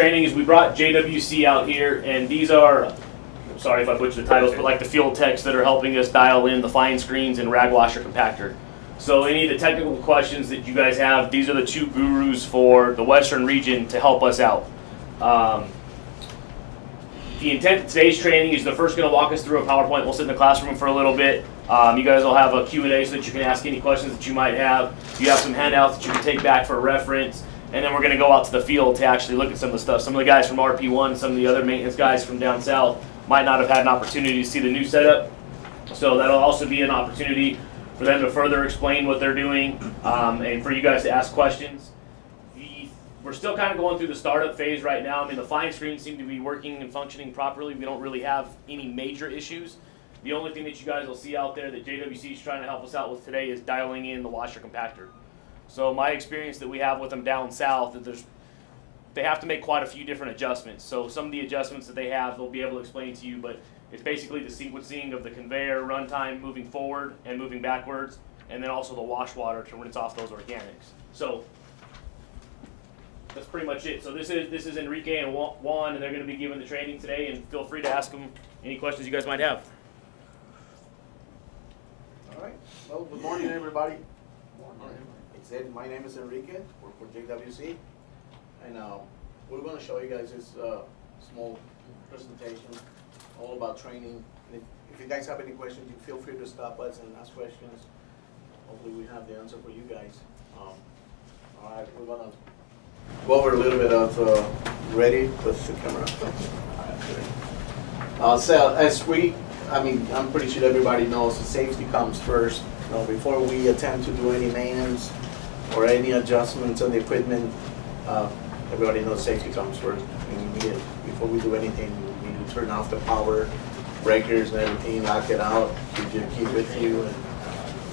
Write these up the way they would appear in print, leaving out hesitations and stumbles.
training is we brought JWC out here, and these are, sorry if I butchered the titles, but like the field techs that are helping us dial in the fine screens and rag washer compactor. So any of the technical questions that you guys have, these are the two gurus for the Western region to help us out. The intent of today's training is they're first going to walk us through a PowerPoint. We'll sit in the classroom for a little bit. You guys will have a Q&A so that you can ask any questions that you might have. You have some handouts that you can take back for reference. And then we're going to go out to the field to actually look at some of the stuff. Some of the guys from RP1, some of the other maintenance guys from down south might not have had an opportunity to see the new setup. So that'll also be an opportunity for them to further explain what they're doing and for you guys to ask questions. We're still kind of going through the startup phase right now. I mean, the fine screens seem to be working and functioning properly. We don't really have any major issues. The only thing that you guys will see out there that JWC is trying to help us out with today is dialing in the washer compactor. So my experience that we have with them down south, that they have to make quite a few different adjustments. So some of the adjustments that they have, they'll be able to explain to you, but it's basically the sequencing of the conveyor, runtime moving forward and moving backwards, and then also the wash water to rinse off those organics. So that's pretty much it. So this is Enrique and Juan, and they're going to be giving the training today, and feel free to ask them any questions you guys might have. All right. Well, good morning, everybody. My name is Enrique. Work for JWC, and we're going to show you guys this small presentation all about training. And if you guys have any questions, you feel free to stop us and ask questions. Hopefully, we have the answer for you guys. All right, we're going to go over a little bit of ready with the camera. So I'm pretty sure everybody knows the safety comes first. You know, before we attempt to do any maintenance or any adjustments on the equipment, everybody knows safety comes first. Before we do anything, we need to turn off the power breakers and everything, lock it out, keep your key with you,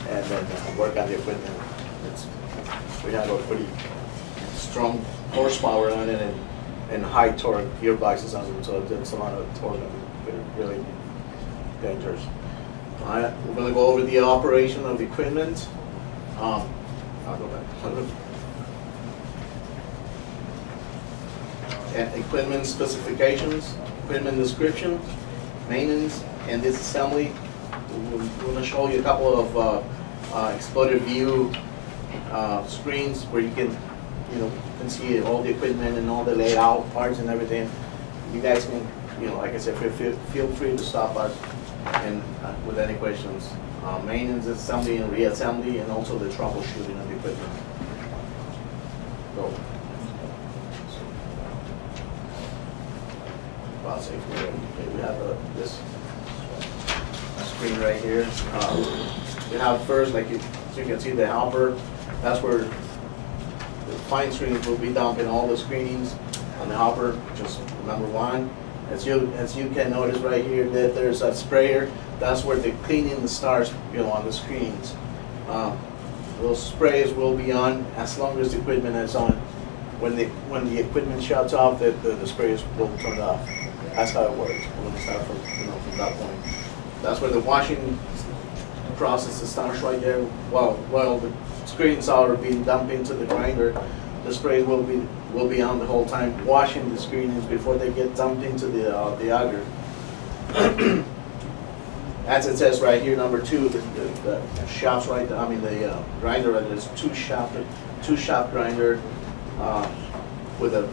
and then work on the equipment. We have a pretty strong horsepower on it and high torque gearboxes on them, so it's a lot of torque. They're really dangerous. All right, we're going to go over the operation of the equipment. I'll go back. And equipment specifications, equipment description, maintenance, and disassembly. We're going to show you a couple of exploder view screens where you can can see all the equipment and all the layout parts and everything. You guys can, like I said, feel free to stop us and with any questions. Maintenance, assembly, and reassembly, and also the troubleshooting of the equipment. So, we have this screen right here. We have first, so you can see the helper. That's where the fine screens will be dumping all the screenings on the hopper, just number one. As you can notice right here that there's a sprayer. That's where the cleaning starts, on the screens. Those sprays will be on as long as the equipment is on. When the equipment shuts off, the sprays will turn off. That's how it works. We're going to start from that point. That's where the washing process starts right there. While the screens are being dumped into the grinder, the sprays will be on the whole time, washing the screenings before they get dumped into the auger. As it says right here, number two, the shafts right. The grinder. There's two shaft grinder with a,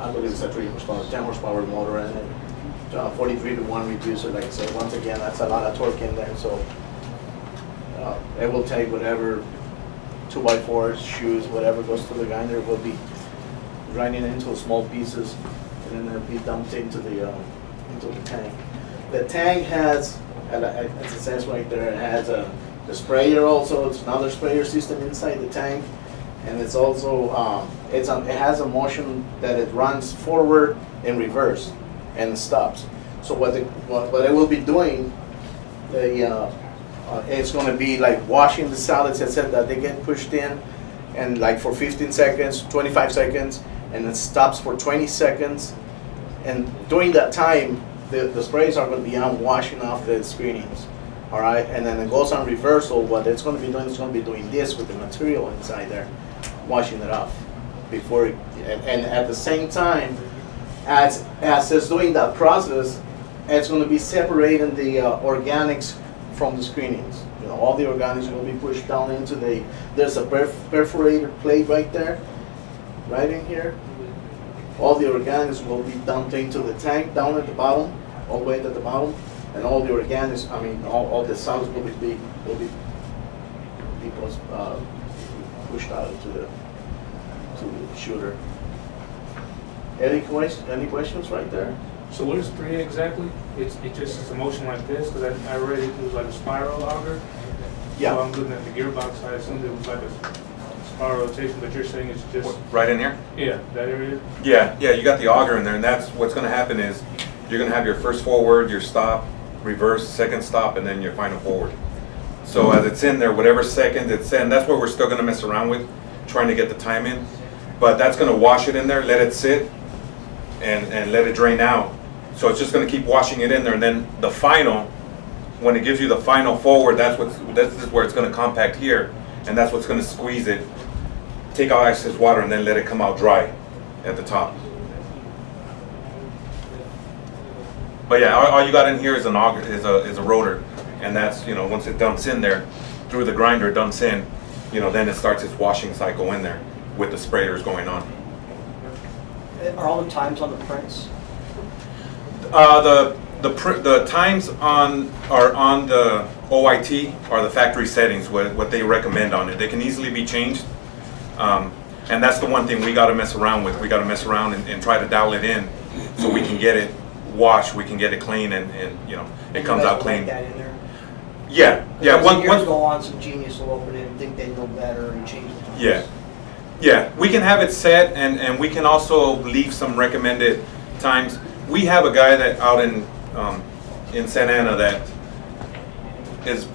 I believe it's a 3 horsepower, 10 horsepower motor in it. 43 to 1 reducer. Like I said, once again, that's a lot of torque in there. So it will take whatever 2x4s, shoes, whatever goes through the grinder will be grinding into small pieces, and then it'll be dumped into the tank. The tank has, as it says right there, it has the sprayer also. It's another sprayer system inside the tank, and it's also it has a motion that it runs forward and reverse and stops. So what it will be doing, it's going to be like washing the solids, as I said, that they get pushed in, and like for 15 seconds, 25 seconds, and it stops for 20 seconds. And during that time, the sprays are going to be on washing off the screenings. All right, and then it goes on reversal. What it's going to be doing is going to be doing this with the material inside there, washing it off. before, and at the same time, as it's doing that process, it's going to be separating the organics from the screenings. You know, all the organics will be pushed down into there's a perforated plate right there, right in here. All the organics will be dumped into the tank down at the bottom, all the way at the bottom, and all the organics, I mean, all the solids will be pushed out to the shooter. Any questions right there? So what is 3A exactly? It just is a motion like this, because I read it was like a spiral auger. Yeah. So I'm looking at the gearbox, I assumed it was like a spiral rotation, but you're saying it's just... Right in here? Yeah, that area? Yeah, you got the auger in there, and that's what's going to happen is you're going to have your first forward, your stop, reverse, second stop, and then your final forward. So as it's in there, whatever second it's in, that's what we're still going to mess around with, trying to get the time in. But that's going to wash it in there, let it sit, and let it drain out. So it's just going to keep washing it in there, and then the final, when it gives you the final forward, this is where it's going to compact here, and that's what's going to squeeze it, take out excess water, and then let it come out dry at the top. But yeah, all you got in here is an auger, is a rotor, and that's, you know, once it dumps in there through the grinder, dumps in, you know, then it starts its washing cycle in there with the sprayers going on. Are all the times on the prints? The times are on the OIT are the factory settings, what they recommend on it. They can easily be changed, and that's the one thing we got to mess around with. We got to mess around and try to dial it in so we can get it washed, we can get it clean, and you know, it comes out clean. Like that in there? Yeah. Once years go on, some genius will open it and think they know better and change the times. Yeah, we can have it set, and we can also leave some recommended times. We have a guy that out in Santa Ana that is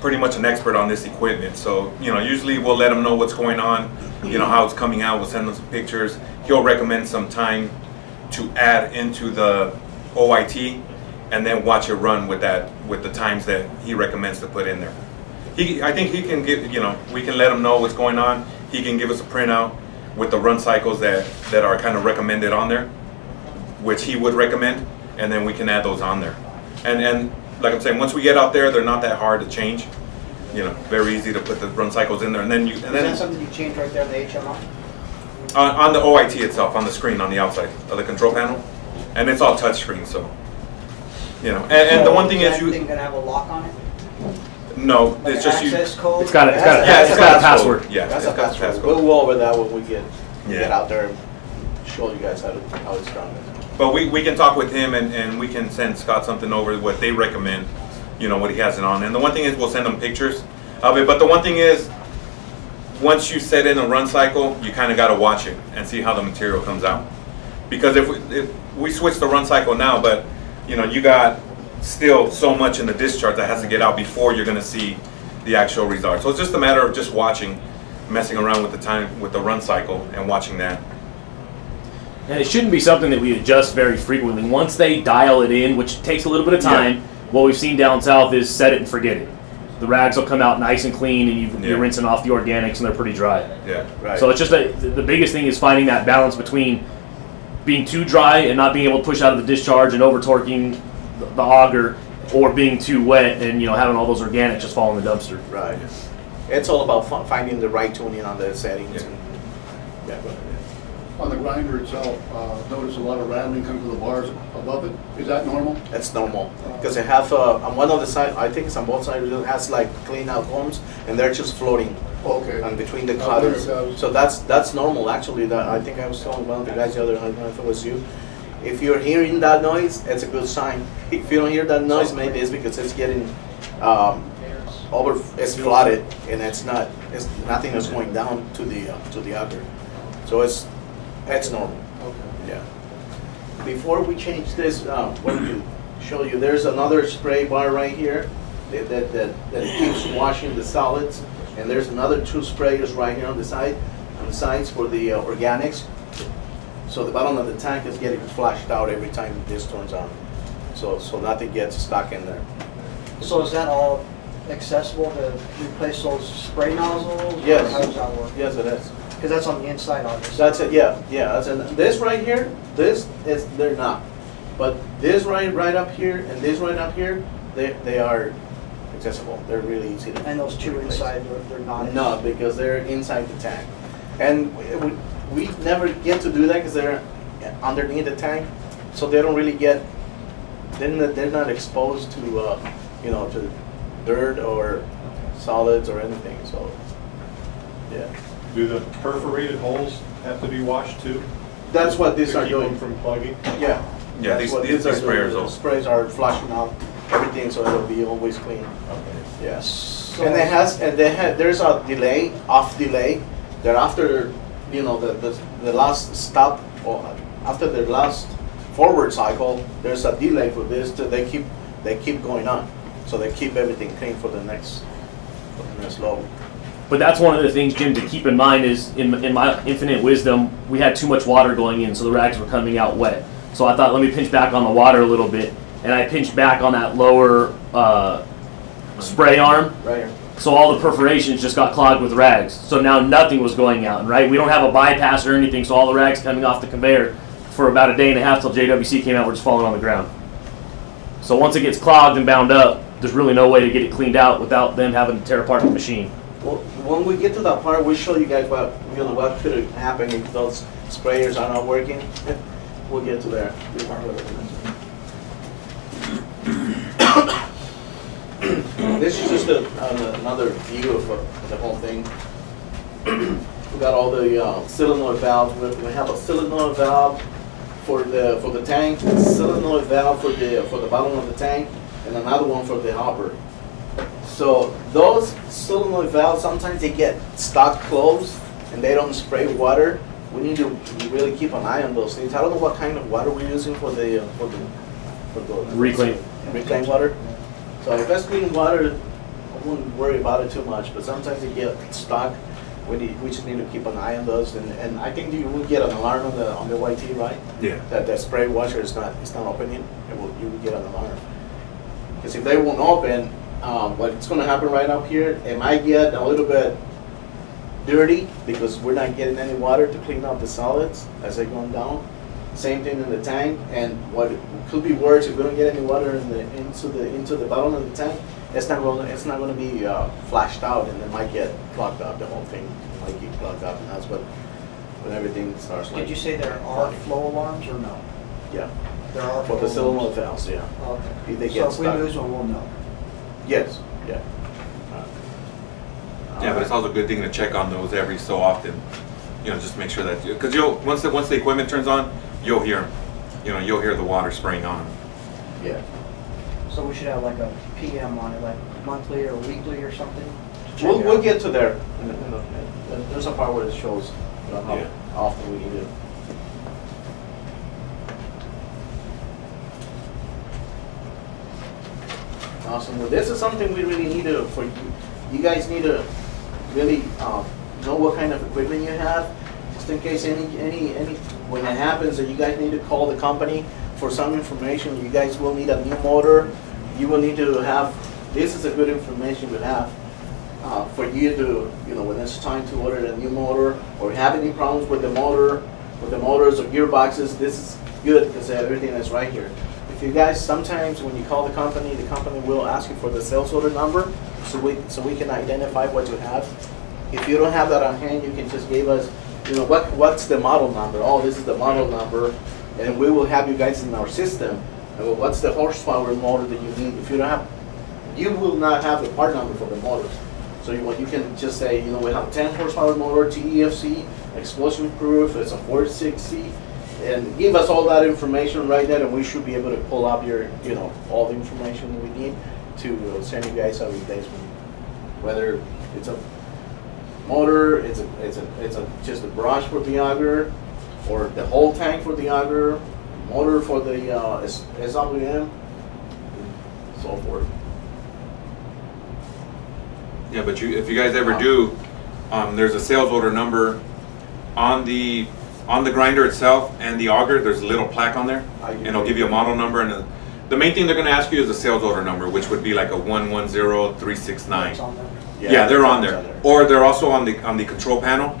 pretty much an expert on this equipment. So, you know, usually we'll let him know what's going on, you know, how it's coming out. We'll send him some pictures. He'll recommend some time to add into the OIT, and then watch it run with the times that he recommends to put in there. I think he can give, you know, we can let him know what's going on. He can give us a printout with the run cycles that are kind of recommended on there, which he would recommend, and then we can add those on there. And like I'm saying, once we get out there, they're not that hard to change. You know, very easy to put the run cycles in there, and then Is that something you change right there in the HMI? On the OIT itself, on the screen on the outside of the control panel, and it's all touch screen, so you know. And the one thing is, you think gonna have a lock on it? No, Like it's just you. access code? It's got a password. Yeah, That's it's a got password. passcode. We'll go over that when we get Yeah. out there and show you guys how it's done. But we can talk with him, and we can send Scott something over what they recommend, you know, what he has it on. And the one thing is, we'll send him pictures of it. But the one thing is, once you set in a run cycle, you kind of got to watch it and see how the material comes out. Because if we switch the run cycle now, but you know, you got still so much in the discharge that has to get out before you're going to see the actual result. So it's just a matter of just watching, messing around with the time, with the run cycle, and watching that. And it shouldn't be something that we adjust very frequently. Once they dial it in, which takes a little bit of time, what we've seen down south is set it and forget it. The rags will come out nice and clean, and you're rinsing off the organics, and they're pretty dry. Yeah, right. So it's just the biggest thing is finding that balance between being too dry and not being able to push out of the discharge and over torquing the auger, or being too wet and, you know, having all those organics just fall in the dumpster. Right. It's all about finding the right tuning on the settings. Yeah. And, yeah, go ahead. On the grinder itself, notice a lot of rattling comes to the bars above it. Is that normal? That's normal, because they have on one of the sides, I think it's on both sides, it has like clean out homes, and they're just floating Okay. on between the There cutters. it goes. So that's normal actually. That I think I was telling one of the guys the other, I don't know if it was you. If you're hearing that noise, it's a good sign. If you don't hear that noise, maybe it's because it's getting it's flooded, and it's nothing is going down to the auger. So it's normal. Yeah. Before we change this, what do you show you? There's another spray bar right here that keeps washing the solids, and there's another 2 sprayers right here on the sides for the organics. So the bottom of the tank is getting flushed out every time this turns on, so nothing gets stuck in there. So is that all accessible to replace those spray nozzles? Yes. Or how does that work? Yes, it is. Because that's on the inside, obviously. That's it, yeah, that's it. This right here, they're not. But this right up here and this right up here, they are accessible. They're really easy to And those two replace. inside, they're not. No, because they're inside the tank. And we never get to do that because they're underneath the tank, so they don't really get, they're not exposed to, you know, to dirt or solids or anything, so, yeah. Do the perforated holes have to be washed too? That's what these To are keep them doing. from plugging? Yeah. Yeah, That's what these are sprayers doing. will- The sprays are flushing out everything, so it'll be always clean. Yes. So- And there's a delay, off delay. They're after, you know, the last stop, or after the last forward cycle, there's a delay for this. They keep going on, so they keep everything clean for the next load. But that's one of the things, Jim, to keep in mind is, in my infinite wisdom, we had too much water going in, so the rags were coming out wet. So I thought, let me pinch back on the water a little bit, and I pinched back on that lower spray arm. Right here. So all the perforations just got clogged with rags. So now nothing was going out, right? We don't have a bypass or anything, so all the rags coming off the conveyor for about a day and a half till JWC came out were just falling on the ground. So once it gets clogged and bound up, there's really no way to get it cleaned out without them having to tear apart the machine. Well, when we get to that part, we'll show you guys what could happen if those sprayers are not working. We'll get to there. This is just another view of the whole thing. We got all the solenoid valves. We have a solenoid valve for the tank, a solenoid valve for the bottom of the tank, and another one for the hopper. So those solenoid valves, sometimes they get stuck closed and they don't spray water. We need to really keep an eye on those things. I don't know what kind of water we're using for the Reclaim. reclaim water. So if that's clean water, I wouldn't worry about it too much. But sometimes they get stuck. We just need to keep an eye on those. And I think you will get an alarm on the YT, right? Yeah. That the spray washer is not opening. You will get an alarm. Because if they won't open, what's going to happen right up here, it might get a little bit dirty because we're not getting any water to clean up the solids as they're going down. Same thing in the tank, and what could be worse if we don't get any water into the bottom of the tank, it's not going to be flashed out, and it might get clogged up. The whole thing might get clogged up, and that's when everything starts. Did you say there are flow alarms or no? Yeah. There are For the flow alarms. solenoid valves, yeah. Okay. If they So get if we stuck. lose one, we'll know. Yes. Yeah. Yeah, but it's also a good thing to check on those every so often. You know, just make sure that, because once the equipment turns on, you'll hear 'em. You know, you'll hear the water spraying on them. Yeah. So we should have like a PM on it, like monthly or weekly or something? to check it We'll out? get to there. There's a part where it shows how Yeah. often we need it. Awesome. Well, this is something we really need to, for you. You guys need to really know what kind of equipment you have, just in case when it happens that you guys need to call the company for some information. You guys will need a new motor. You will need to have. This is a good information to have for you to, when it's time to order a new motor or have any problems with the motor, with the motors or gearboxes. This is good because everything is right here. If you guys, sometimes when you call the company will ask you for the sales order number so we can identify what you have. If you don't have that on hand, you can just give us, what's the model number? Oh, this is the model number, and we will have you guys in our system. And what's the horsepower motor that you need? If you don't have, you will not have the part number for the motors. So you can just say, we have a 10 horsepower motor, TEFC, explosion proof, it's a 460. And give us all that information right there, and we should be able to pull up your, all the information that we need to send you guys a replacement. Whether it's a motor, it's just a brush for the auger, or the whole tank for the auger, motor for the SWM, so forth. Yeah, but if you guys ever do, there's a sales order number on the grinder itself and the auger. There's a little plaque on there, and it'll give you a model number. And the main thing they're going to ask you is the sales order number, which would be like a 110369. It's on there. Yeah, they're on there. Or they're also on the control panel.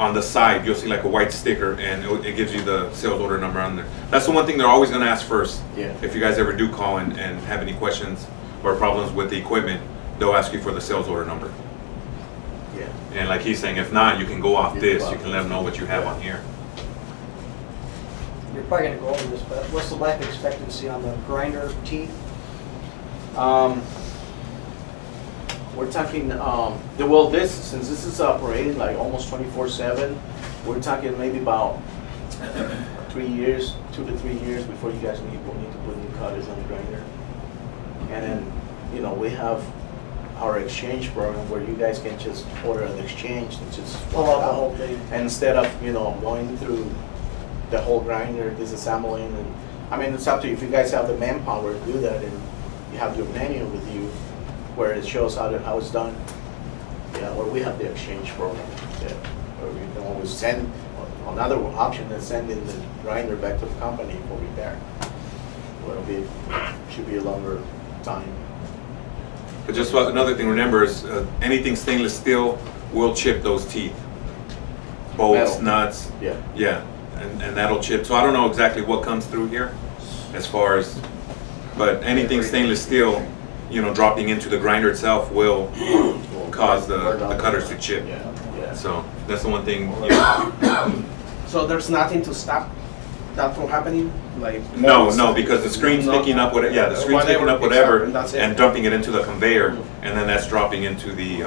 on the side, you'll see like a white sticker, and it gives you the sales order number on there. That's the one thing they're always going to ask first. Yeah. If you guys ever do call and have any questions or problems with the equipment, they'll ask you for the sales order number. Yeah. And like he's saying, if not, you can go off this. You can let them know what you have on here. You're probably gonna go over this, but what's the life expectancy on the grinder teeth? We're talking, since this is operating like almost 24/7, we're talking maybe about 3 years, 2 to 3 years before you guys will need to put new cutters on the grinder. And then, you know, we have our exchange program where you guys can just order an exchange and just Pull out the whole thing. And instead of, you know, going through the whole grinder, disassembling, and I mean, it's up to you. If you guys have the manpower to do that, and you have your menu with you where it shows how it's done, yeah, or we have the exchange program, yeah, or you can always send, another option is sending the grinder back to the company for repair. Well, should be a longer time. But just another thing, remember, is anything stainless steel will chip those teeth. Bolts, Metal. nuts. Yeah. Yeah, and that'll chip. So I don't know exactly what comes through here as far as, but anything stainless steel, you know, dropping into the grinder itself will cause the cutters to chip. Yeah, yeah. So that's the one thing. So there's nothing to stop that from happening? Like No, because the screen's picking up what, the screen's picking up whatever that's it. and dumping it into the conveyor, and then that's dropping into the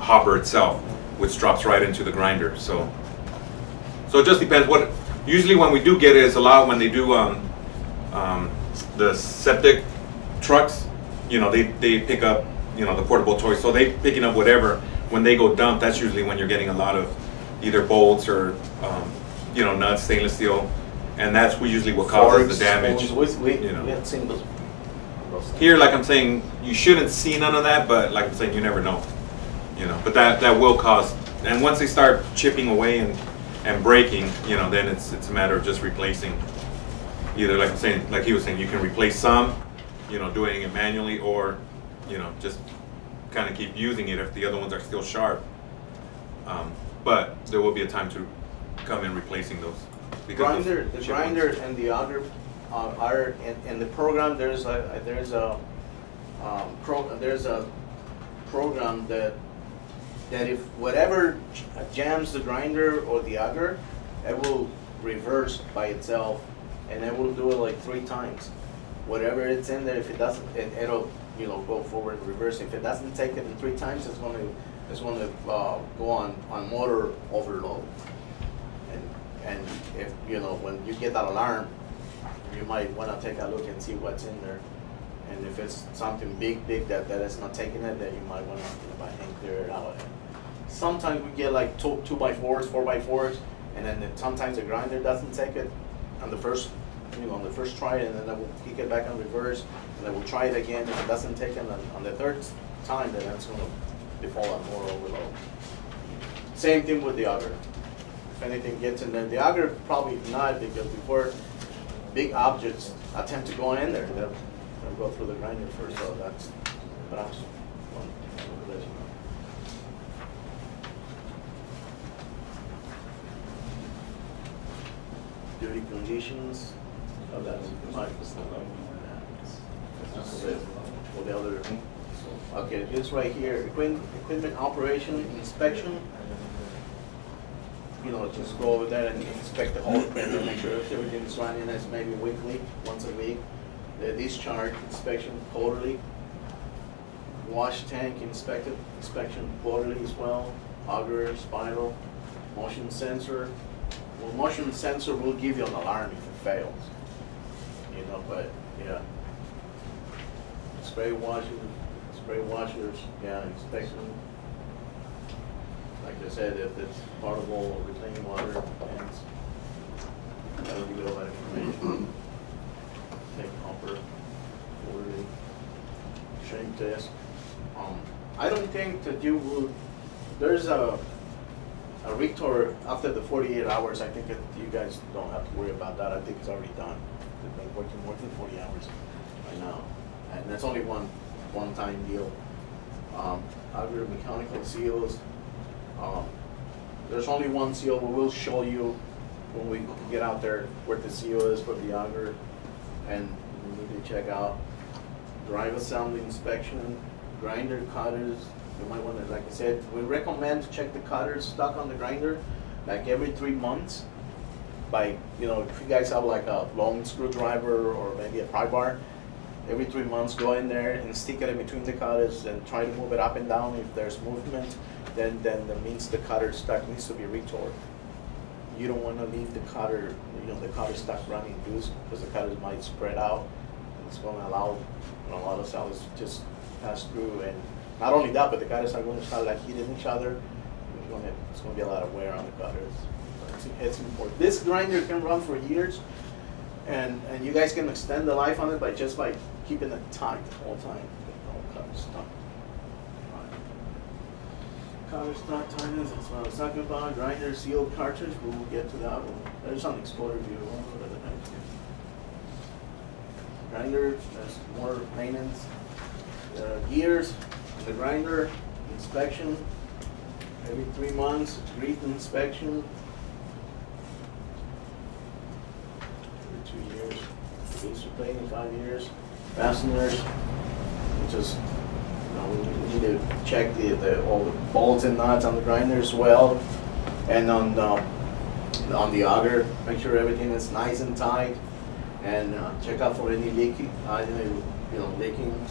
hopper itself, which drops right into the grinder. So it just depends. What usually when we do get it is a lot when they do the septic trucks, you know, they pick up, you know, the portable toys, so they picking up whatever. When they go dump, that's usually when you're getting a lot of either bolts or you know, nuts, stainless steel, and that's usually what causes the damage. We you know. haven't seen those. Here, like I'm saying, you shouldn't see none of that, but like I'm saying, you never know. You know, but that will cause, and once they start chipping away and breaking, you know, then it's a matter of just replacing. Either like I'm saying, like he was saying, you can replace some, you know, doing it manually, or you know, just kind of keep using it if the other ones are still sharp. But there will be a time to come in replacing those. The grinder and the auger are in the program. There's a program that if whatever jams the grinder or the auger, it will reverse by itself, and it will do it like 3 times. Whatever it's in there, if it doesn't, it'll, you know, go forward and reverse. If it doesn't take it in 3 times, it's going to go on motor overload. And if, you know, when you get that alarm, you might want to take a look and see what's in there. And if it's something big that is not taking it, then you might want to clear it out. Sometimes we get like 2x4s, 4x4s, and then sometimes the grinder doesn't take it on the first, you know, on the first try, and then it will kick it back on reverse, and then we'll try it again. If it doesn't take it on the 3rd time, then that's going to default on more overload. Same thing with the auger. If anything gets in there, the auger probably not, because before big objects attempt to go in there, they'll go through the grinder first. So that's perhaps one relation. Duty conditions. Oh, that's for the other. Okay, this right here, equipment operation inspection. You know, just go over there and inspect the whole equipment, make sure everything's running as maybe weekly, once a week. The discharge inspection quarterly. Wash tank inspection quarterly as well. Auger, spiral, motion sensor. Well, motion sensor will give you an alarm if it fails. You know, but yeah. Spray washers, yeah, inspection. Like I said, if it's potable or retaining water, and that'll give you all that information. Tank hopper, quarterly, shrink test. I don't think that you would. There's a retort after the 48 hours. I think that you guys don't have to worry about that. I think it's already done. They've been working more than 40 hours right now, and that's only one-time deal. Auger mechanical seals. there's only one seal. We will show you when we get out there where the seal is for the auger, and we need to check out drive assembly inspection, grinder cutters. You might want to, like I said, we recommend to check the cutters stuck on the grinder like every 3 months. By, you know, if you guys have like a long screwdriver or maybe a pry bar, every 3 months go in there and stick it in between the cutters and try to move it up and down. If there's movement, then that means the cutter stuck needs to be retorqued. You don't want to leave the cutter, you know, the cutter stuck running loose because the cutters might spread out. It's going to allow, you know, a lot of cells just pass through, and not only that, but the cutters are going to start like hitting each other. It's going to be a lot of wear on the cutters. It's important. This grinder can run for years, and you guys can extend the life on it by keeping it tight all the time. Cutters stuck. Cutters stuck tightness. That's what I was talking about. Grinder sealed cartridge. We'll get to that one. There's an explorer view. We'll go to the next one. Grinder. There's more maintenance. Gears. The grinder inspection every 3 months. Grease inspection. 2 years. Grease replacing 5 years. Fasteners. Just, you know, we need to check all the bolts and nuts on the grinder as well, and on the auger. Make sure everything is nice and tight, and check out for any leaking. Leakings.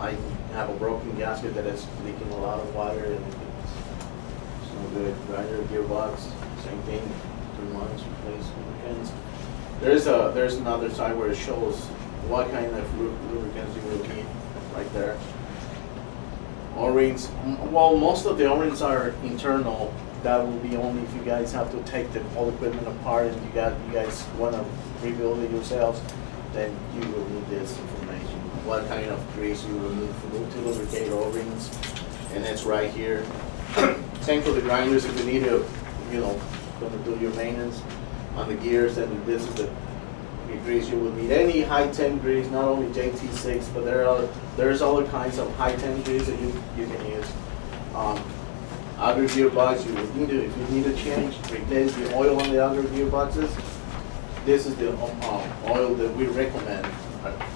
I have a broken gasket that is leaking a lot of water, and it's no good. Grinder, gearbox, same thing. 3 months, replace lubricants. There's another side where it shows what kind of lubricants you will need right there. O-rings. Well, most of the O-rings are internal. That will be only if you guys have to take the whole equipment apart and you guys want to rebuild it yourselves, then you will need this information. What kind of grease you will need to lubricate O-rings, and it's right here. Same for the grinders. If you need to, going to do your maintenance on the gears, then this is the grease you will need. Any high temp grease, not only JT6, but there's other kinds of high temp grease that you can use. Auger gearbox, you will need to, if you need to change, replace the oil on the auger gearboxes. This is the oil that we recommend.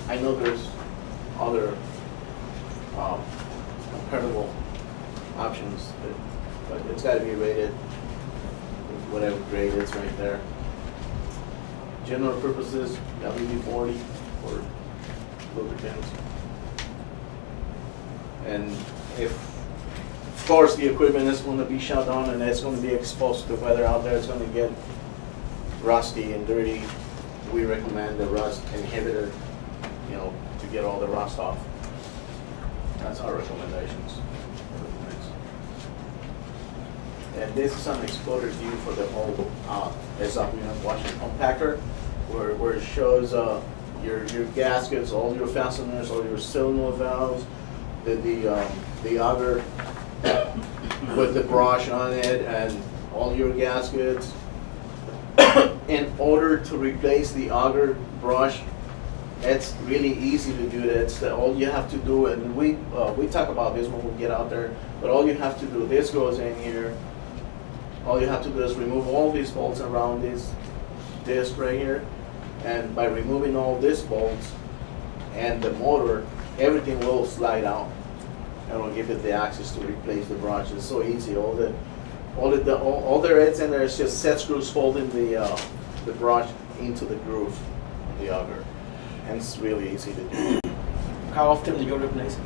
I know there's other comparable options, but it's got to be rated with whatever grade it's right there. General purposes, WD-40 for lubricants. And of course, the equipment is going to be shut down and it's going to be exposed to weather out there. It's going to get rusty and dirty. We recommend the rust inhibitor, to get all the rust off. That's our recommendations. And this is an exploder view for the whole SUP unit washing compactor, where it shows your gaskets, all your fasteners, all your cylinder valves, the auger with the brush on it, and all your gaskets. In order to replace the auger brush, it's really easy to do that. All you have to do, and we talk about this when we get out there, but all you have to do, this goes in here. All you have to do is remove all these bolts around this disc right here, and by removing all these bolts and the motor, everything will slide out, and will give it the access to replace the brush. It's so easy. All there is in there is just set screws holding the brush into the groove of the auger, and it's really easy to do. How often do you go to replace it?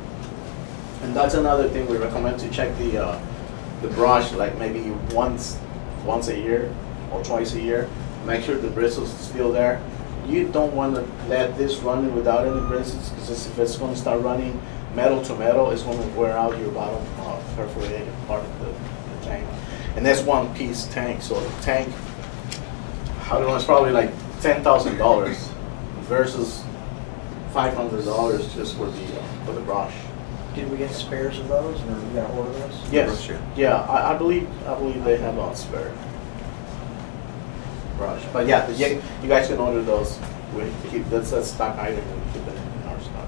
And that's another thing we recommend, to check the brush like maybe once a year or twice a year. Make sure the bristles are still there. You don't want to let this run without any bristles, because if it's going to start running metal to metal, it's going to wear out your bottom perforated part of the tank. And that's one piece tank, so the tank, I don't know, it's probably like $10,000 versus $500 just for the brush. Did we get spares of those, or we got to order those? Yes. Yeah, I believe they have a spare brush. But yeah, you guys can order those. We keep that's a stock item. We keep it in our stock.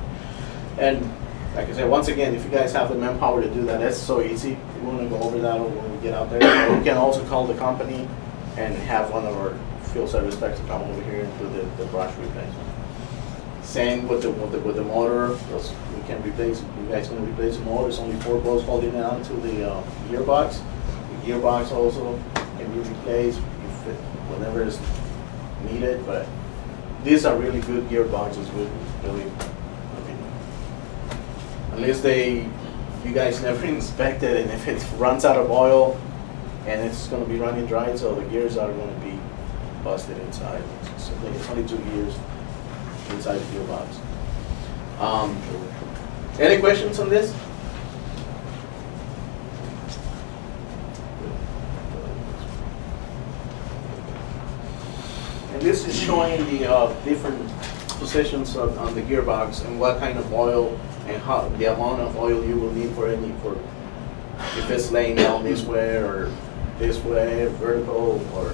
And like I said, once again, if you guys have the manpower to do that, that's so easy. We want to go over that when we get out there. Or you can also call the company and have one of our field service techs to come over here and do the brush replacement. Same with the motor. We can replace. You guys can replace the motor. It's only 4 bolts holding it on to the gearbox. The gearbox also can be replaced whenever it's needed. But these are really good gearboxes. Really, unless you guys never inspect it, and if it runs out of oil, and it's going to be running dry, so the gears are going to be busted inside. So it's only 2 gears inside the gearbox. Any questions on this? And this is showing the different positions on the gearbox and what kind of oil and how the amount of oil you will need for if it's laying down this way or this way, vertical, or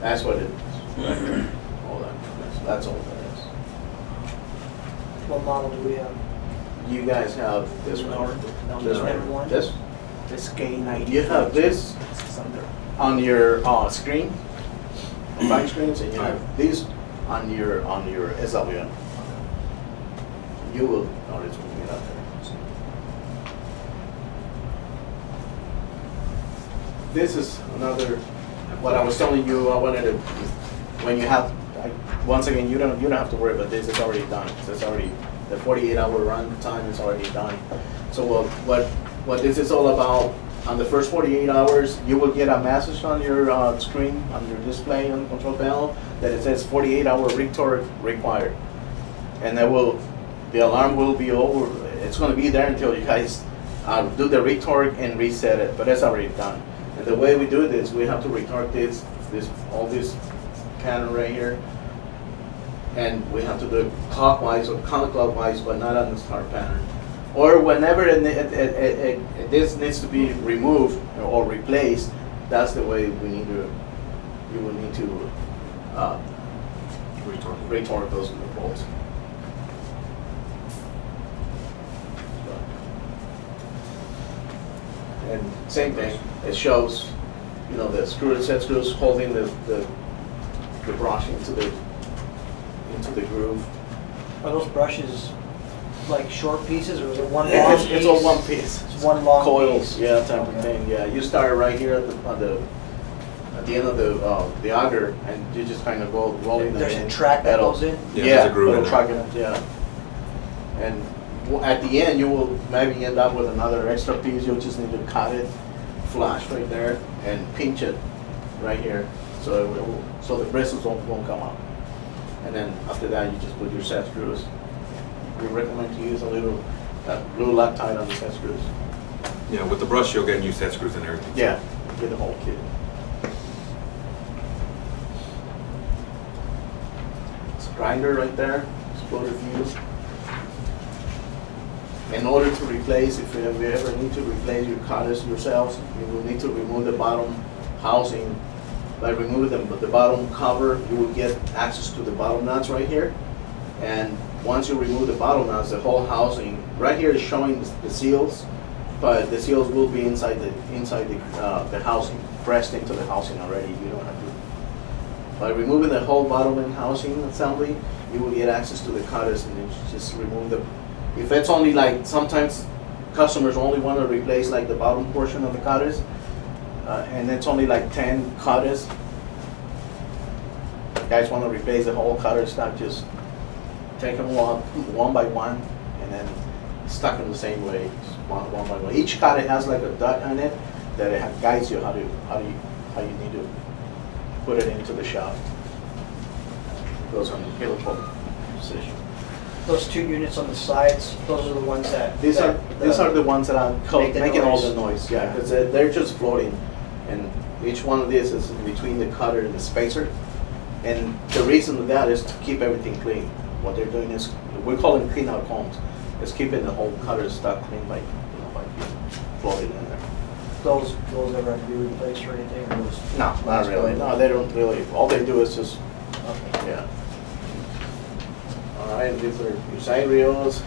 that's what it is. All that. That's all that is. What model do we have? You guys have this one. This one. This. This K90. You have this on your screen, on back screens, and you have this on your SWM. You will notice when you get out there. This is another. What I was telling you, I wanted to. When you have, once again, you don't have to worry about this. It's already done. It's already the 48-hour run time is already done. So what this is all about, on the first 48 hours, you will get a message on your screen, on your display on the control panel, that it says 48-hour retorque required. And the alarm will be over. It's going to be there until you guys do the retorque and reset it, but it's already done. And the way we do this, we have to retorque all this pattern right here, and we have to do it clockwise or counterclockwise, but not on the start pattern. Or whenever this needs to be removed or replaced, that's the way you will need to retorque those bolts. And same thing, it shows, the set screws holding the brush into the groove. Are those brushes like short pieces, or is it one long piece? It's all one piece. It's one long coil, piece. yeah, type of thing. Yeah, you start right here at the end of the auger, and you just kind of go rolling. There's a track that goes in. Yeah, there's a groove in track in it. Yeah, and at the end you will maybe end up with another extra piece. You'll just need to cut it, flush right there, and pinch it right here, so the bristles won't come out. And then after that, you just put your set screws. We recommend to use a little Loctite on the set screws. Yeah, with the brush, you'll get new set screws and everything. Yeah, get the whole kit. It's a grinder right there, exploder fuse. In order to replace, if you ever need to replace your cutters yourselves, you will need to remove the bottom housing. By removing the bottom cover, you will get access to the bottom nuts right here. And once you remove the bottom nuts, the whole housing, right here is showing the seals, but the seals will be inside the housing, pressed into the housing already. You don't have to. By removing the whole bottom end housing assembly, you will get access to the cutters, and then just remove the. If it's only like, sometimes customers only want to replace like the bottom portion of the cutters, and it's only like 10 cutters. Guys want to replace the whole cutter stock, just take them one by one, and then stuck them the same way, just one by one. Each cutter has like a dot on it that it guides you how you need to put it into the shaft. Goes on the helical position. Those 2 units on the sides, those are the ones that... These are the ones that are making all the noise, yeah, Yeah. because they're just floating, and each one of these is in between the cutter and the spacer, and the reason for that is to keep everything clean. What they're doing is, we call them clean out combs. It's keeping the whole cutter stock clean by floating in there. Those ever have to be replaced or anything, or those? No, not really. No, they don't really. All they do is just, Okay. yeah. All right, these are your side reels.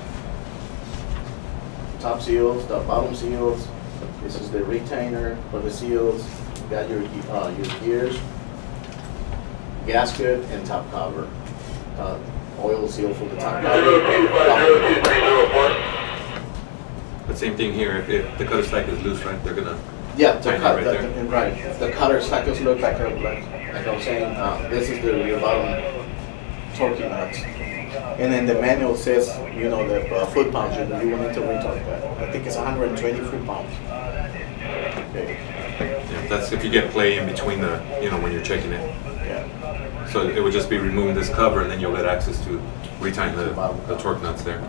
top seals, the bottom seals. This is the retainer for the seals. You got your gears, gasket, and top cover. Oil seal for the top cover. But same thing here, if the cutter stack is loose, right, they're gonna... Yeah, the Tighten it cut, right there. right. The cutter stackers look like I was saying. This is your bottom torque nuts, and then the manual says, you know, the foot pounds. You will need to retorque that. I think it's 120 foot pounds. Okay. Yeah, that's if you get play in between the, you know, when you're checking it. Yeah. So it would just be removing this cover, and then you'll get access to retighten the torque nuts there.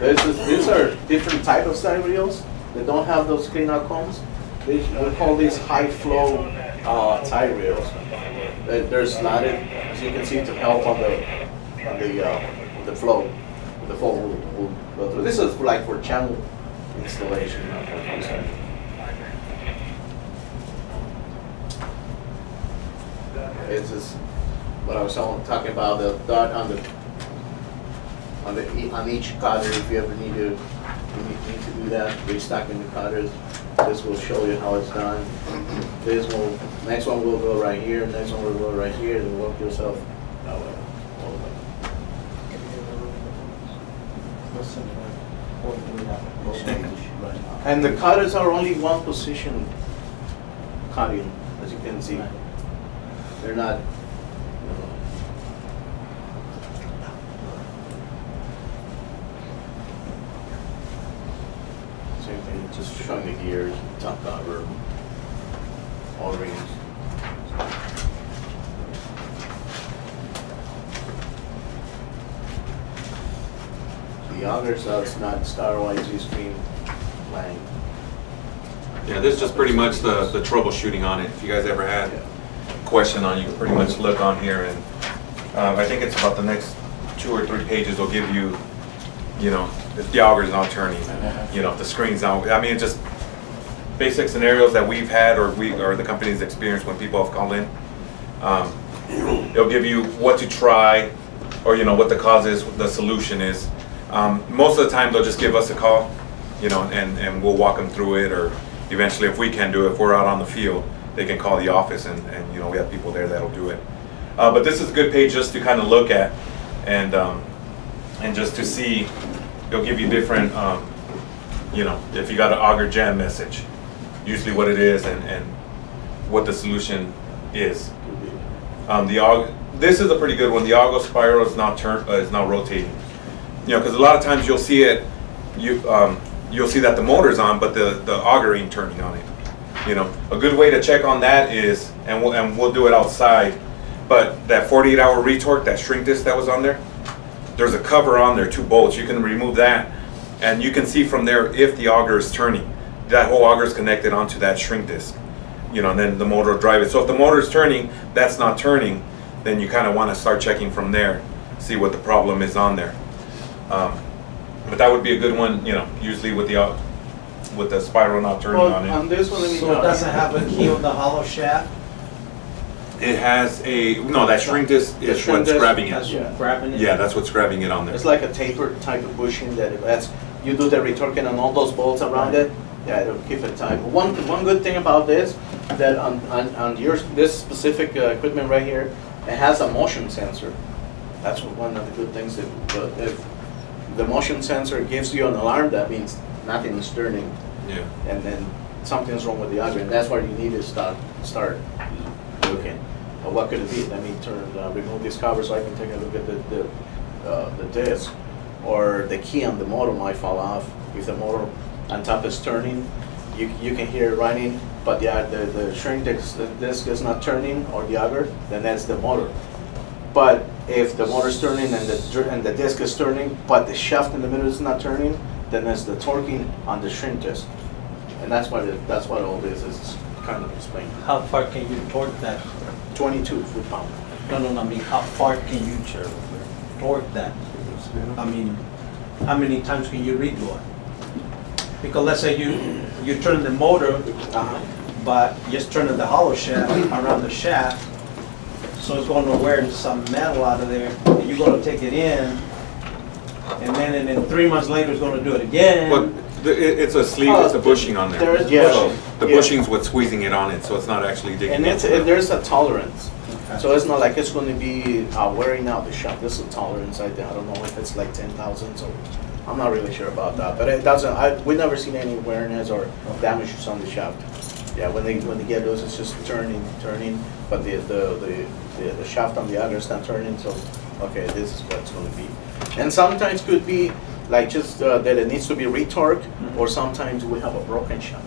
These are different type of side reels that don't have those clean out combs. We call these high flow tie reels. They're slotted, as you can see, to help on the flow. The flow will go through. This is like for channel installation. It's just what I was talking about, the dot on each cutter. If you ever need to do that, restocking the cutters. This will show you how it's done. Next one will go right here. Next one will go right here. And work yourself that way. All the way. And the cutters are only one position cutting, as you can see. They're not. Same thing, just showing the gears, top cover, all rings. The auger, so it's not sterilized screen line. Yeah, this is just pretty much the troubleshooting on it. If you guys ever had a question on it, you can pretty much look on here, and I think it's about the next 2 or 3 pages will give you, you know, if the auger's not turning, you know, if the screen's not, I mean, it's just basic scenarios that we've had or the company's experienced when people have called in. It'll give you what to try, or, you know, what the cause is, what the solution is. Most of the time they'll just give us a call, you know, and we'll walk them through it, or eventually if we can do it, if we're out on the field, they can call the office, and you know, we have people there that'll do it. But this is a good page just to kind of look at, and just to see. It'll give you different, you know, if you got an auger jam message, usually what it is and what the solution is. This is a pretty good one. The auger spiral is not rotating. You know, because a lot of times you'll see it, you'll see that the motor's on, but the auger ain't turning on it. You know, a good way to check on that is, and we'll do it outside, but that 48-hour retorque, that shrink disc that was on there, there's a cover on there, 2 bolts. You can remove that, and you can see from there if the auger is turning. That whole auger is connected onto that shrink disc, you know, and then the motor will drive it. So if the motor is turning, that's not turning, then you kind of want to start checking from there, see what the problem is on there. But that would be a good one, you know, usually with the spiral not turning on it. On this one, let me So it doesn't have a key on the hollow shaft? It has that shrink disc is shrink what's disc, grabbing it. That's Yeah. grabbing it? Yeah, that's what's grabbing it on there. It's like a tapered type of bushing that you do the retorquing on all those bolts around it. Yeah, it'll keep it tight. But one good thing about this, that on this specific equipment right here, it has a motion sensor. That's one of the good things. If the motion sensor gives you an alarm, that means nothing is turning. Yeah. And then something's wrong with the auger, and that's where you need to start looking. What could it be? Let me remove this cover so I can take a look at the disc, or the key on the motor might fall off. If the motor on top is turning, you can hear it running, but the shrink disc is not turning, or the auger, then that's the motor. But if the motor's turning and the disc is turning, but the shaft in the middle is not turning, then that's the torquing on the shrink disc, and that's what all this is kind of explained. How far can you torque that? 22 foot-pound. No, I mean, how far can you torque that? I mean, how many times can you redo it? Because let's say you turn the motor, but just turning the hollow shaft around the shaft, So it's going nowhere, and some metal out of there, and you're gonna take it in, and then 3 months later, it's gonna do it again. But it's a sleeve, it's a bushing on there. There's- yeah. So the Yeah. bushing's what's squeezing it on it, so it's not actually digging. And into it. there's a tolerance. Okay. So it's not like it's gonna be wearing out the shaft. There's a tolerance I think. I don't know if it's like 10,000, so I'm not really sure about that. But it doesn't, we've never seen any wearness or damages on the shaft. Yeah, when they get loose, it's just turning, but the shaft on the other is not turning, so, okay, this is what it's gonna be. And sometimes could be like just that it needs to be retorqued, or sometimes we have a broken shaft.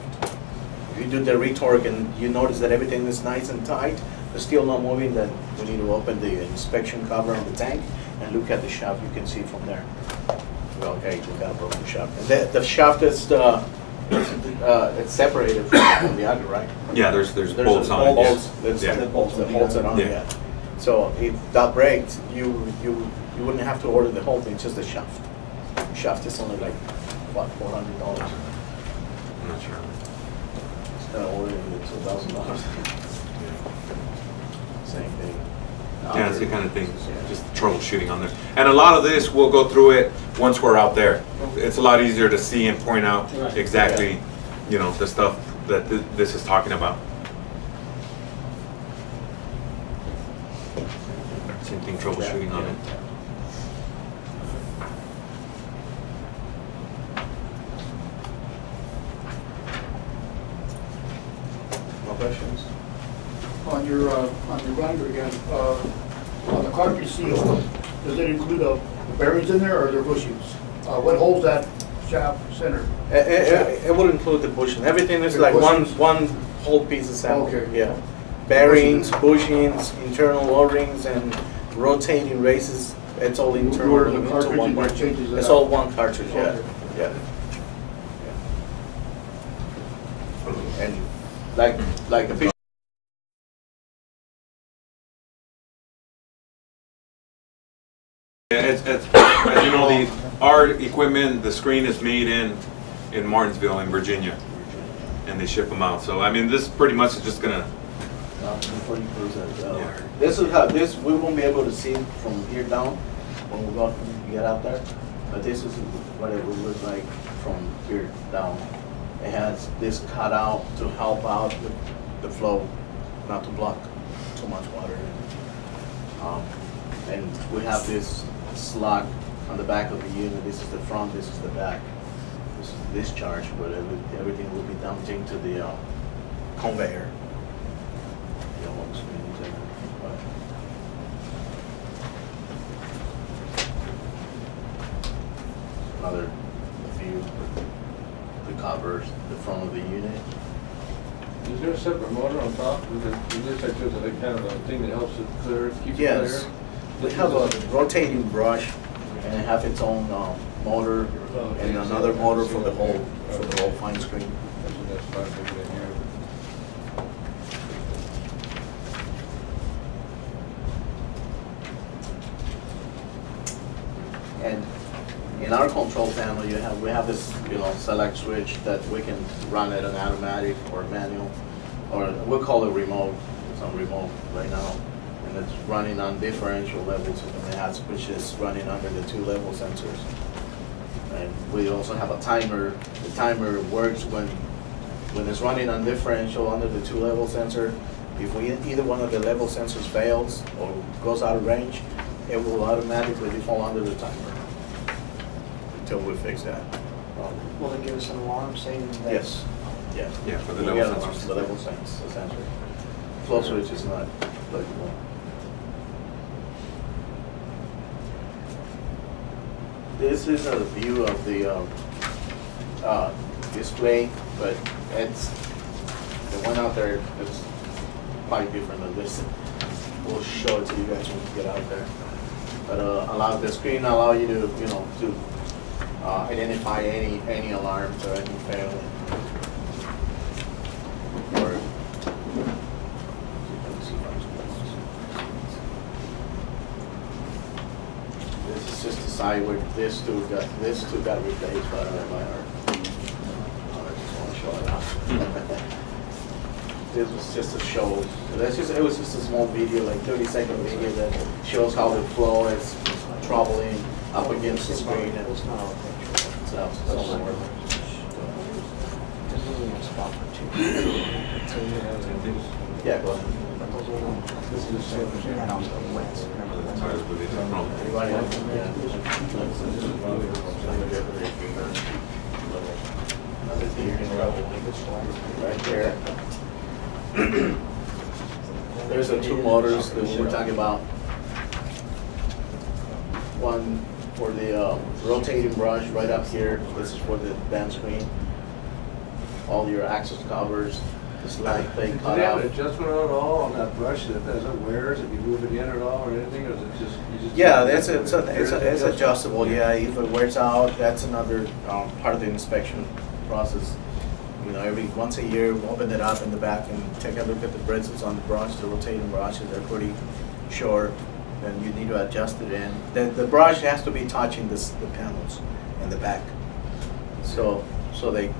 If you do the retorque and you notice that everything is nice and tight, it's still not moving, then we need to open the inspection cover on the tank and look at the shaft. You can see from there. Well, okay, we got a broken shaft. And the shaft is it's separated from the other, right? Yeah, there's bolts a on it. bolts, Yeah. that's Yeah. the bolts that holds it on. Yeah. Yeah. So if that breaks, you wouldn't have to order the whole thing, just the shaft. Shaft is only like what, $400. I'm not sure. Instead of ordering it $2,000. Same thing. Yeah, it's the kind of thing, Yeah. just troubleshooting on there. And a lot of this, we'll go through it once we're out there. It's a lot easier to see and point out Right. exactly, you know, the stuff that this is talking about. Same thing, troubleshooting on it. No questions? On your grinder again, on the cartridge seal, does it include the bearings in there or are there bushings? What holds that shaft center? It would include the bushing. Everything is The like bushings? one whole piece assembly. Okay. Yeah. Bearings, bushings, internal O-rings, and rotating races. It's all You internal order the into cartridge one and that part. changes it It's out? all one cartridge. Yeah. Okay. Yeah. And like a big. As you know, our equipment, the screen is made in Martinsville, in Virginia, and they ship them out. So I mean, this pretty much is just gonna. Before you close that, Yeah. this is how we won't be able to see from here down when we get out there, but this is what it would look like from here down. It has this cut out to help out with the flow, not to block too much water. And we have this slot on the back of the unit. This is the front, this is the back. This is the discharge, but everything will be dumped into the conveyor. You know, on the screen, another view, the covers, the front of the unit. Is there a separate motor on top? Is this like just a kind of a thing that helps it clear, keep it clear? Yes, we have a rotating brush, and it have its own motor and another motor for the whole fine screen. That's what I'm thinking in here. And in our control panel, we have this select switch that we can run it an automatic or manual, or we'll call it remote. It's on remote right now, and it's running on differential levels, and it has switches running under the 2 level sensors. And we also have a timer. The timer works when it's running on differential under the 2 level sensor. If either one of the level sensors fails or goes out of range, it will automatically default under the timer until we fix that. Will it give us an alarm saying that? Yes. Yeah. Yeah, for the We level get alarms sensors. for the level sensor. Flow switch is not applicable. This is a view of the display, but it's the one out there is quite different than this. We'll show it to you guys when we get out there. But the screen allow you to identify any alarms or any failing. Or this is just the side where this two got replaced by our. I just want to show it off. this was just a show. It was just a small video, like 30-second video that shows how the flow is traveling up against the screen and so on. Yeah, go ahead. Anybody else? Right there. There's the two motors that we were talking about. One for the rotating brush right up here. This is for the band screen. All your access covers, the slide plate Do cut they have out. an adjustment on it all, on that brush, that as it wears, if you move it in at all or anything, or is it just, you just? Yeah, it's adjustable. Yeah, if it wears out, that's another part of the inspection process. You know, once a year, we open it up in the back and take a look at the bristles on the brush, the rotating brushes. They're pretty short, and you need to adjust it. And the brush has to be touching the panels in the back, so they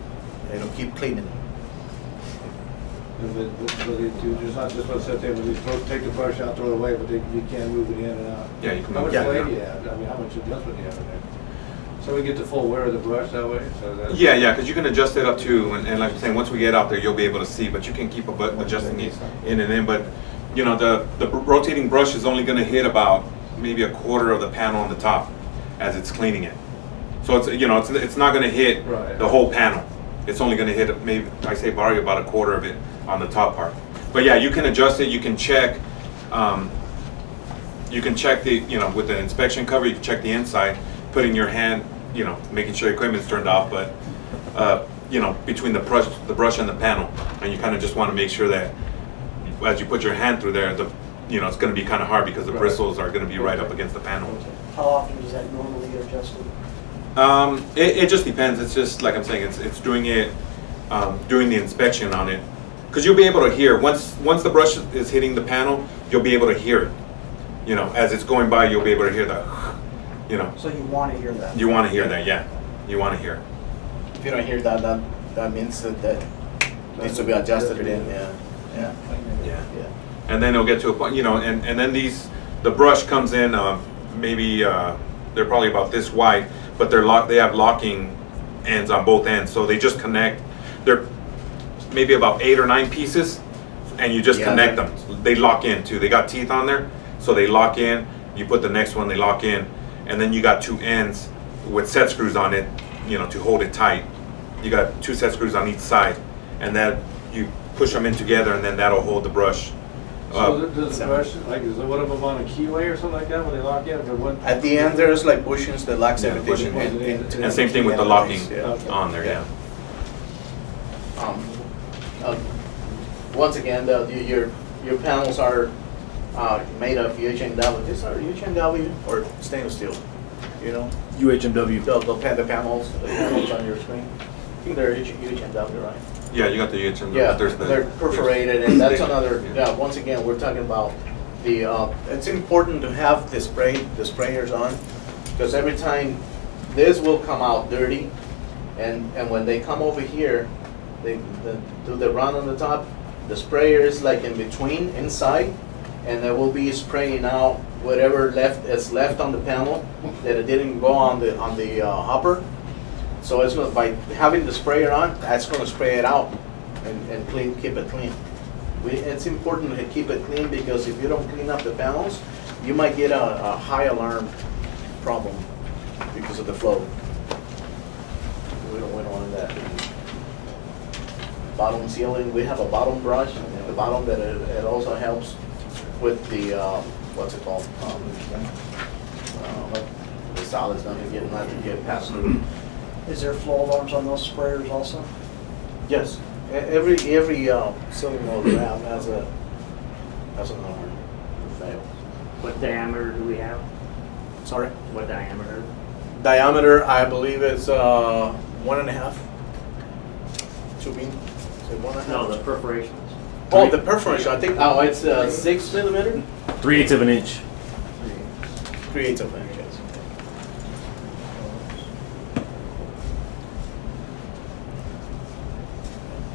don't keep cleaning them. It's not just what sit there, but you take the brush out, throw it away, but you can move it in and out. Yeah, you can How move much it in weight and do out. you have? I mean, how much adjustment do you have in there? So we get the full wear of the brush that way? So that's- Yeah, because you can adjust it up to, and like I'm saying, once we get out there, you'll be able to see, but you can keep adjusting it in and in. But you know, the rotating brush is only going to hit about maybe a quarter of the panel on the top as it's cleaning it. So it's not going to hit the whole panel. It's only going to hit maybe, I say, probably about a quarter of it on the top part. But yeah, you can adjust it. You can check. You can check the, with the inspection cover. You can check the inside, putting your hand, making sure your equipment's turned off. But between the brush and the panel, and you kind of just want to make sure that as you put your hand through there, it's going to be kind of hard because the bristles are going to be right up against the panel. How often does that normally get adjusted? It just depends. It's just like I'm saying. It's doing the inspection on it, because you'll be able to hear once the brush is hitting the panel, you'll be able to hear it. As it's going by, you'll be able to hear the. So you want to hear that? You want to hear that, yeah. You want to hear it. If you don't hear that means that needs to be adjusted in. Yeah. And then it'll get to a point, and then the brush comes in. Maybe they're probably about this wide, but they have locking ends on both ends, so they just connect. They're maybe about 8 or 9 pieces, and you just connect them. They lock in too. They got teeth on there, so they lock in. You put the next one, they lock in, and then you got 2 ends with set screws on it, to hold it tight. You got 2 set screws on each side, and then you push them in together, and then that'll hold the brush. So does the brush, is one of them on a keyway or something like that when they lock in? At the end, there's like bushings that locks everything. And same thing with the locking on there, yeah. Once again, your panels are made of UHMW. These are UHMW or stainless steel. UHMW. The panels on your screen. I think they're UHMW, right? Yeah, you got the UHMW. Yeah, they're perforated, and that's another. Yeah, once again, we're talking about the. It's important to have the sprayers on, because every time this will come out dirty, and when they come over here, they do the run on the top. The sprayer is like in between, inside, and they will be spraying out whatever is left on the panel that it didn't go on the hopper. So it's going by having the sprayer on, that's going to spray it out and keep it clean. It's important to keep it clean, because if you don't clean up the panels, you might get a high alarm problem because of the flow. We don't want that. Bottom sealing, we have a bottom brush at the bottom that it also helps with the what's it called? The solids not to get passed through. Is there flow alarms on those sprayers also? Yes, every sealing motor we have has an alarm. Fail. What diameter do we have? Sorry. What diameter? Diameter, I believe it's 1.5. Tubing. Is it 1.5? No, the perforations. Oh, the perforation. I think. Oh, it's 6 millimeter. 3/8 of an inch. 3/8 of an inch. Yes.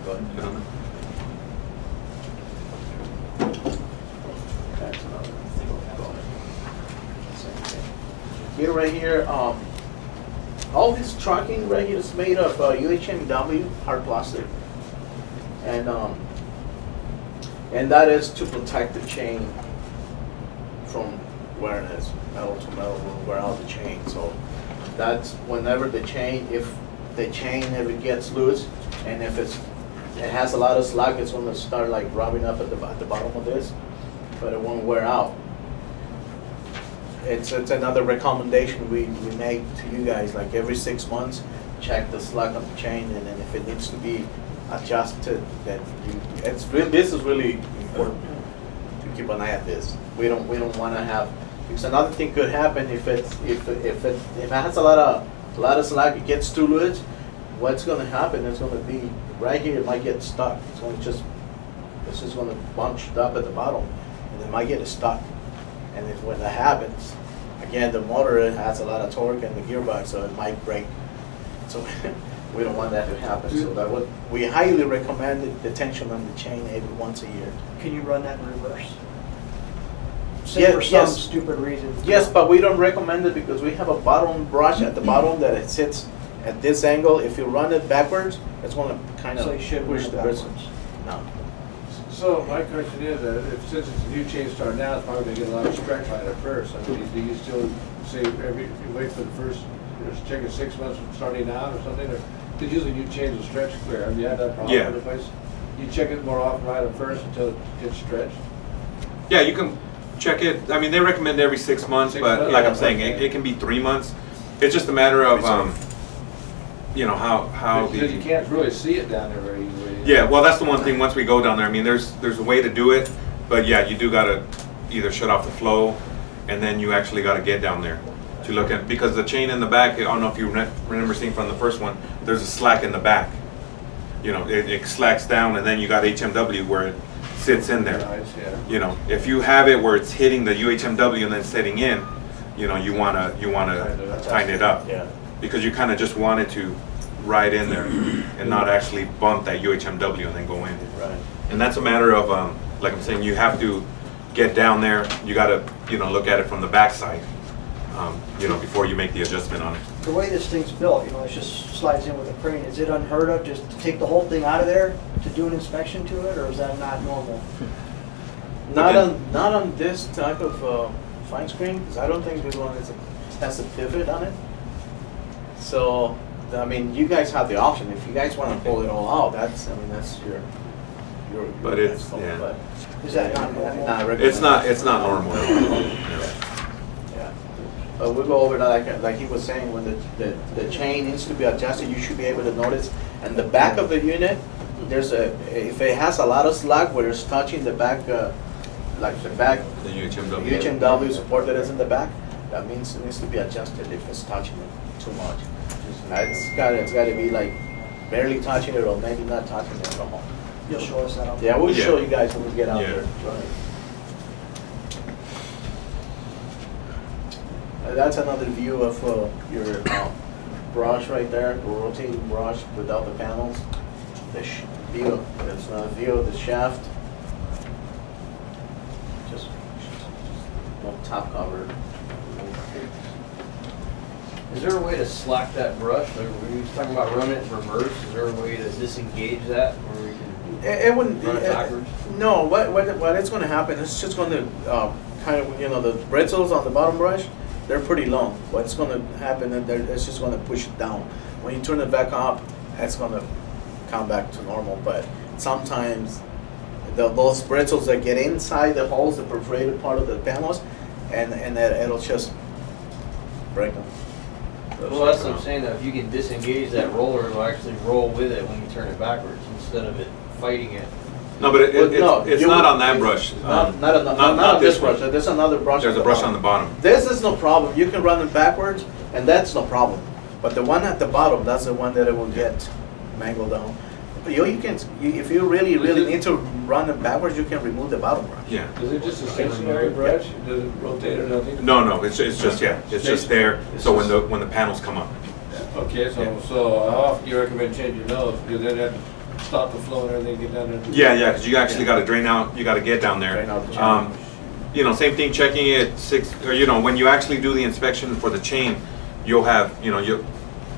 Go ahead. here, right here, all this tracking right here is made of UHMW hard plastic, and that is to protect the chain from wearing it, metal to metal will wear out the chain. So that's whenever the chain, if the chain ever gets loose, and if it has a lot of slack, it's going to start like rubbing up at the bottom of this, but it won't wear out. It's another recommendation we make to you guys, like every 6 months, check the slack on the chain, and then if it needs to be adjusted, then this is really important to keep an eye on this. We don't want to have, because another thing could happen if it has a lot of slack, it gets too loose. What's going to happen is going to be right here. It might get stuck. It's going to just, this is going to bunch up at the bottom, and it might get stuck. And if when that happens, again, the motor has a lot of torque and the gearbox, so it might break. So we don't want that to happen. So we highly recommend the tension on the chain every once a year. Can you run that in reverse? Say for some stupid reason. Yes, but we don't recommend it because we have a bottom brush at the bottom that it sits at this angle. If you run it backwards, it's going to kind of push the bristles. No. So my question is, since it's a new chain start now, it's probably going to get a lot of stretch on it first. I mean, do you still say you wait for the first, check it 6 months from starting out or something? Or, because usually new chains will stretch clear. Have you had that problem in the place? You check it more often right at first until it gets stretched? Yeah, you can check it. I mean, they recommend every 6 months, but like I'm saying, it can be 3 months. It's just a matter of, you know, how because you can't really see it down there very easily. Yeah, well, that's the one thing. Once we go down there, I mean, there's a way to do it, but yeah, you do gotta either shut off the flow, and then you actually gotta get down there to look at, because the chain in the back, I don't know if you remember seeing from the first one, there's a slack in the back. You know, it slacks down, and then you got HMW where it sits in there. Nice, yeah. You know, if you have it where it's hitting the UHMW and then setting in, you know, you wanna tighten it up. Yeah. Because you kind of just want it to ride in there and not actually bump that UHMW and then go in. Right. And that's a matter of, like I'm saying, you have to get down there. You got to, you know, look at it from the backside, you know, before you make the adjustment on it. The way this thing's built, you know, it just slides in with a crane. Is it unheard of just to take the whole thing out of there to do an inspection to it, or is that not normal? Not on this type of fine screen, because I don't think this one has a pivot on it. So, I mean, you guys have the option. If you guys want to pull it all out, that's your But it's, fault. yeah. But Is that not normal? It's not normal. Yeah. But we'll go over that, like he was saying, when the chain needs to be adjusted, you should be able to notice. And the back of the unit, if it has a lot of slack where it's touching the back, like the UHMW support that is in the back, that means it needs to be adjusted if it's touching it too much. It's got to be like barely touching it, or maybe not touching it at all. You'll show us that. Yeah, we'll show you guys when we get out there. That's another view of your brush right there, the rotating brush without the panels. This view, that's another view of the shaft. Just no top cover. Is there a way to slack that brush? Like when you was talking about running it in reverse, is there a way to disengage that, or we can It wouldn't run it backwards? No, what is going to happen is just going to kind of, you know, the bristles on the bottom brush, they're pretty long. What's going to happen is it's just going to push it down. When you turn it back up, it's going to come back to normal. But sometimes those bristles that get inside the holes, the perforated part of the panels, and it'll just break them. Well, that's what I'm saying, that if you can disengage that roller, it'll actually roll with it when you turn it backwards instead of it fighting it. No, but it's not on that brush. Not on this brush. There's another brush. There's a brush on the bottom. This is no problem. You can run it backwards, and that's no problem. But the one at the bottom, that's the one that it will get mangled down. You can, if you really need to run it backwards, you can remove the bottom brush. Yeah. Is it just a stationary brush? Does it rotate or nothing? No, it's just it's just there. So when the panels come up. Okay, so how often do you recommend changing those? Because then you have to stop the flow and everything, get down there. Yeah, because you actually got to drain out. You got to get down there. Drain out the channel. you know, same thing, checking it 6, or you know, when you actually do the inspection for the chain, you'll have, you know, you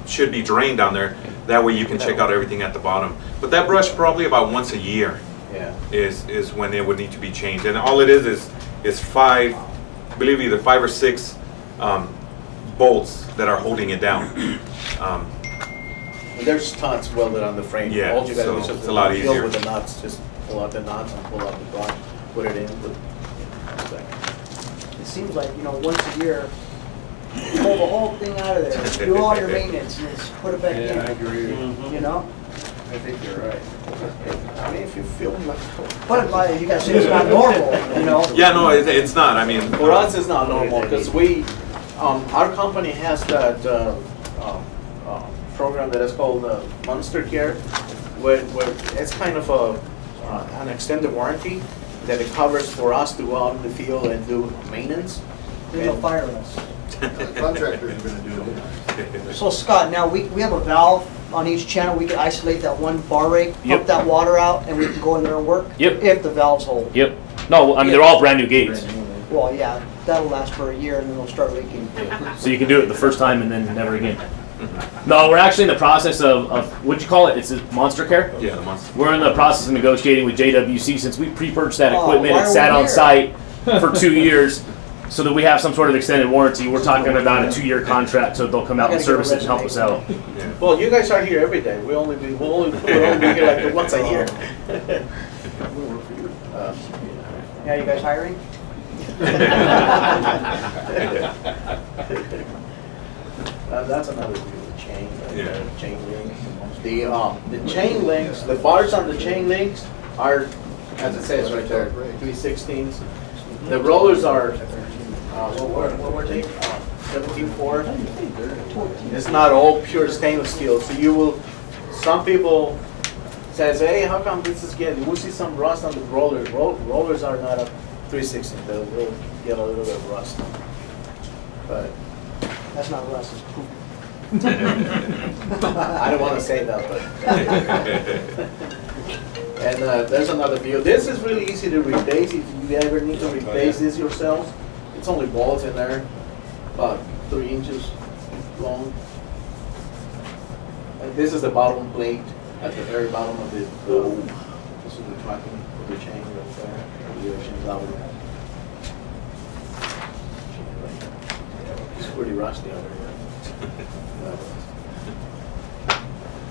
should be drained down there. That way you can check out everything at the bottom. But that brush probably about once a year Yeah. is when it would need to be changed. And all it is 5, I believe either 5 or 6 bolts that are holding it down. And there's nuts welded on the frame. Yeah, All you gotta so do is just it's a lot fill easier. with the nuts, just pull out the nuts and pull out the brush, put it in, It seems like, you know, once a year, pull the whole thing out of there, do all your maintenance, and just put it back Yeah, I in, agree. you know? I think you're right. I mean, if you feel like, But like, you guys say it's not normal, you know? Yeah, no, it's not. I mean, for us, it's not normal, because we, our company has that, program that is called Monster Care, where it's kind of an extended warranty that it covers for us to go out in the field and do maintenance. They'll fire us. Contractor's gonna do it. So Scott, now we have a valve on each channel, we can isolate that one bar rake, Yep. pump that water out, and we can go in there and work? Yep. If the valves hold. Yep. No, I mean, they're all brand new gates. Well, yeah, that'll last for a year and then they'll start leaking. So you can do it the first time and then never again. No, we're actually in the process of what'd you call it? It's a Monster Care? yeah, the months. We're in the process of negotiating with JWC since we pre-purchased that Oh, equipment. why It are sat we on here? site for 2 years so that we have some sort of extended warranty. We're talking about a 2-year contract so they'll come out and service it and help us out. Well, you guys are here every day. We'll only be here like once a year. Yeah, you guys hiring? That's another view of the chain, Yeah. chain links. The chain links, the bars on the chain links are, as it says right there, 3/16. The rollers are, what were they? 17/4. It's not all pure stainless steel, so you will, some people says, hey, how come this is getting, we'll see some rust on the rollers. Rollers are not a 3/16, they'll get a little bit of rust. But That's not rust, it's poop. I don't want to say that, but. And there's another view. This is really easy to replace if you ever need to replace this yourselves. It's only bolts in there, about 3 inches long. And this is the bottom plate at the very bottom of the. This is the tracking of the chain right there. The chain level. It's pretty rusty over here.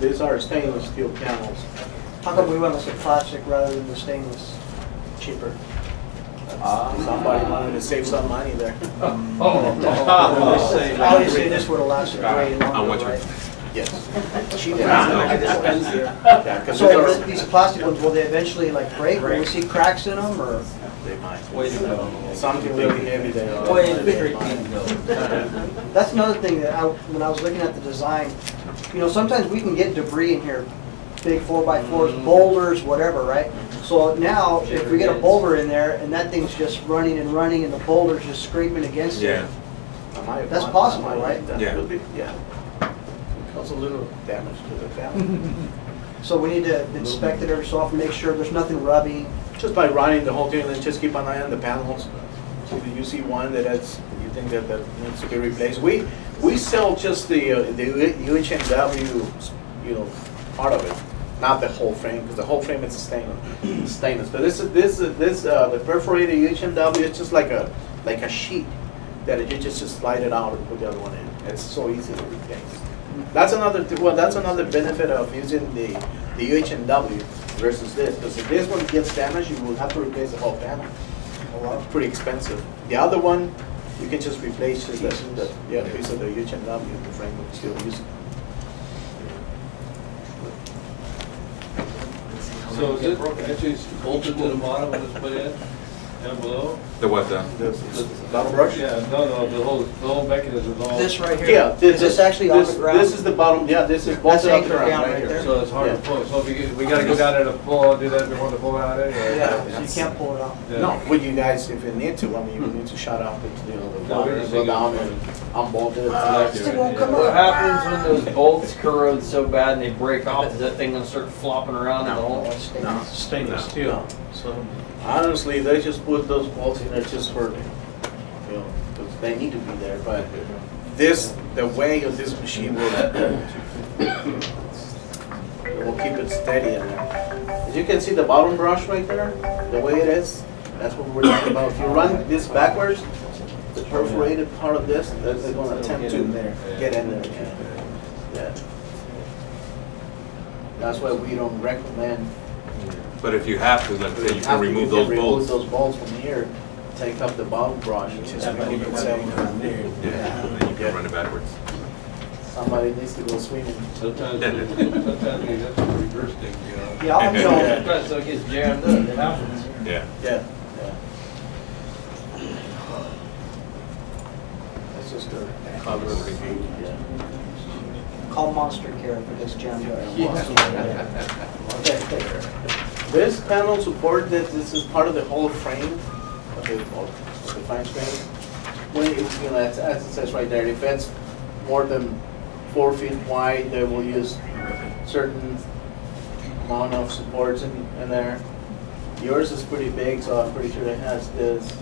These are stainless steel panels. How come we went with the plastic rather than the stainless? Cheaper. Somebody wanted to save some money there. Obviously, this would have lasted way How much? longer, right? Yes. Cheaper. Yeah, 'cause So these are- these plastic ones, will they eventually like break? Will we see cracks in them, or? they might. Way to go. Something really heavy they are. Way to They freaking go. That's another thing that when I was looking at the design, you know, sometimes we can get debris in here, big 4x4s, boulders, whatever, right? So now, if we get a boulder in there and that thing's just running and running and the boulder's just scraping against Yeah. it, that's possible, right? That Yeah. could be, yeah. Cause a little damage to the panel. So we need to inspect it every so often, make sure there's nothing rubbing. Just by running the whole thing, and then just keep an eye on the panels. So if you see one that you think that needs to be replaced. We sell just the UHMW, you know, part of it, not the whole frame, because the whole frame is stainless. But the perforated UHMW is just like a sheet that you just slide it out and put the other one in. It's so easy to replace. That's another benefit of using the UHMW versus this, because if this one gets damaged, you will have to replace the whole panel. It's pretty expensive. The other one, you can just replace just the piece of the UHMW, the frame will still use it. So is it actually bolted to the bottom when it's put in, down below? The what? The bottom brush? Yeah, no, the whole mechanism is all. This right here. Yeah. Is this actually off the ground? This is the bottom, yeah, this is That's bolted up the anchored ground down right right here. there. So it's hard to Yeah. pull, so if we gotta go down there to pull, do that before the pull out it? or- Yeah. You can't pull it out. Yeah. No, would you guys, if you need to, I mean, you need to shut off the No, water, we and just go go- down and unbolt it. It won't come What up. happens when those bolts corrode so bad and they break off? Is that thing gonna start flopping around in the hole? Stainless steel, so Honestly, they just put those bolts in there just for, you know, because they need to be there, but this, the way of this machine will keep it steady in there. As you can see the bottom brush right there, the way it is, that's what we're talking about. If you run this backwards, the perforated part of this, they're going to attempt to get in there. Yeah. That's why we don't recommend. But if you have to, let's say you can remove those Remove bolts. those bolts from here, take up the bottom brush, and just make it safe. Yeah, and then you can run it backwards. Somebody needs to go swimming. Sometimes you have to reverse things, you know. Yeah, I'm showing. Sometimes so it gets jammed up, it happens. Yeah. Yeah, yeah. That's just a cover. Yeah. Call Monster Care for this jam. Okay. This panel support that this is part of the whole frame of the fine screen. When it, you know, as it says right there, if it's more than 4 feet wide, they will use certain amount of supports in there. Yours is pretty big, so I'm pretty sure it has this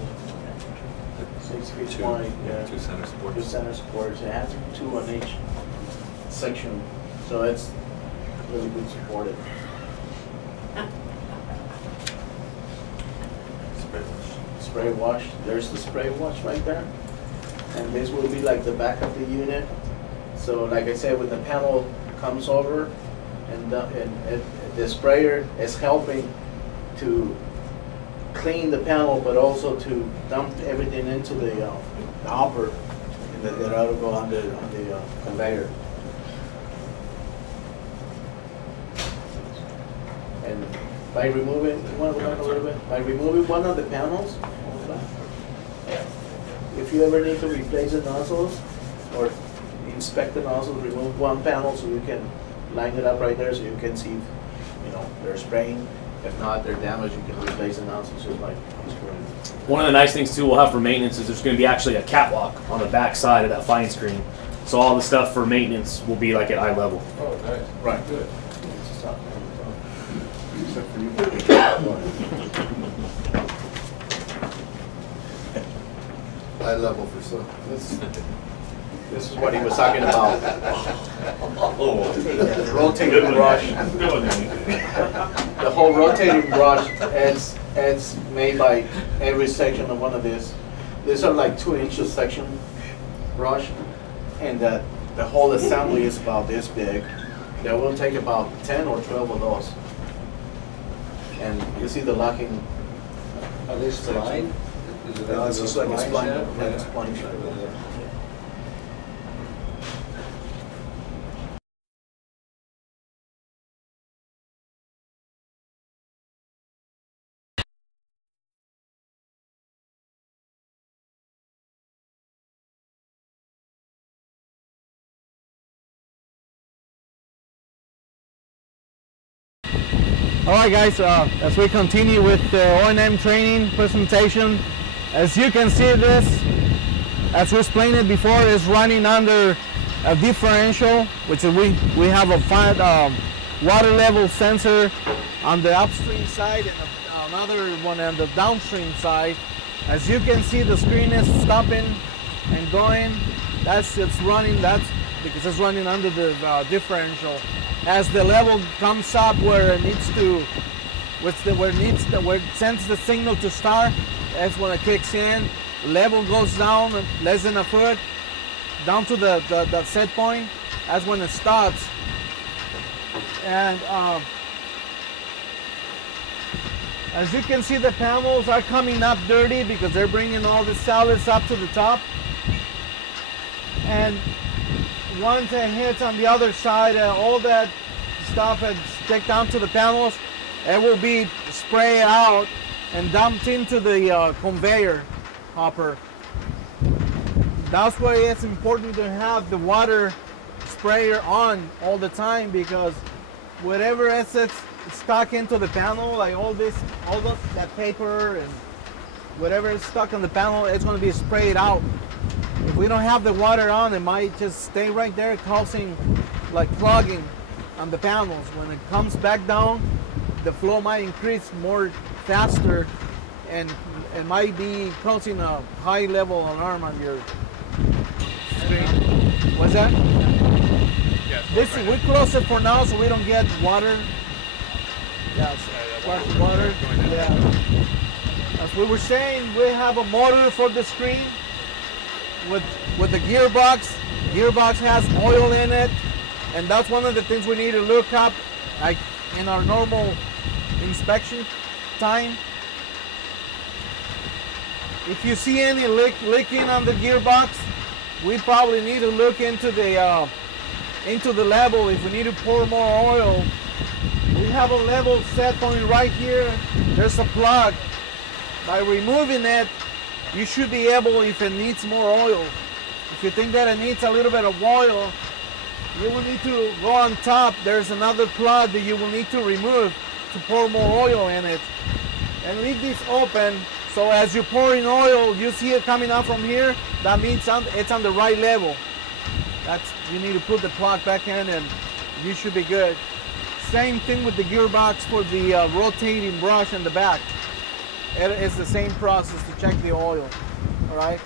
6 feet wide. Yeah. Two center supports. 2 center supports. It has 2 on each section, so it's really good supported. Spray wash. There's the spray wash right there, and this will be like the back of the unit. So, like I said, when the panel comes over, and the sprayer is helping to clean the panel, but also to dump everything into the hopper, and that ought to go on the conveyor. And by removing, you want to go back a little bit? By removing one of the panels, if you ever need to replace the nozzles or inspect the nozzles, remove one panel so you can line it up right there so you can see, you know, they're spraying. If not, they're damaged, you can replace the nozzles just like screwing. One of the nice things too we'll have for maintenance is there's going to be actually a catwalk on the back side of that fine screen. So all the stuff for maintenance will be like at eye level. Oh, nice. Right. Good. Except for you. High level for some. This is what he was talking about. The rotating brush. The whole rotating brush is made by every section of one of these. These are like 2-inch section brush, and the whole assembly is about this big. They will take about 10 or 12 of those. And you see the locking. Are they spline? Is it It's just like a spline, shaft? like a spline shaft. Alright guys, as we continue with the O&M training presentation, as you can see this, as we explained it before, is running under a differential, which is we have a water level sensor on the upstream side and another one on the downstream side. As you can see, the screen is stopping and going. It's running, that's because it's running under the differential. As the level comes up where it needs to, where it sends the signal to start, that's when it kicks in. Level goes down less than a foot, down to the set point. That's when it stops. And as you can see, the panels are coming up dirty because they're bringing all the solids up to the top. And once it hits on the other side, all that stuff is stick down to the panels. It will be sprayed out and dumped into the conveyor hopper. That's why it's important to have the water sprayer on all the time, because whatever is stuck into the panel, like that paper and whatever is stuck on the panel, it's going to be sprayed out. If we don't have the water on, it might just stay right there, causing like clogging on the panels. When it comes back down, the flow might increase more faster and it might be causing a high level alarm on your screen. What's that? This we close it for now so we don't get water. Yes, flash water. Yeah. As we were saying, we have a motor for the screen with the gearbox. Gearbox has oil in it, and that's one of the things we need to look up, like in our normal inspection time. If you see any leaking on the gearbox, we probably need to look into the level. If we need to pour more oil, we have a level set point right here. There's a plug. By removing it, you should be able, if it needs more oil, if you think that it needs a little bit of oil, you will need to go on top. There's another plug that you will need to remove to pour more oil in it. And leave this open, so as you're pouring oil, you see it coming out from here, that means it's on the right level. You need to put the plug back in and you should be good. Same thing with the gearbox for the rotating brush in the back. It's the same process to check the oil, all right?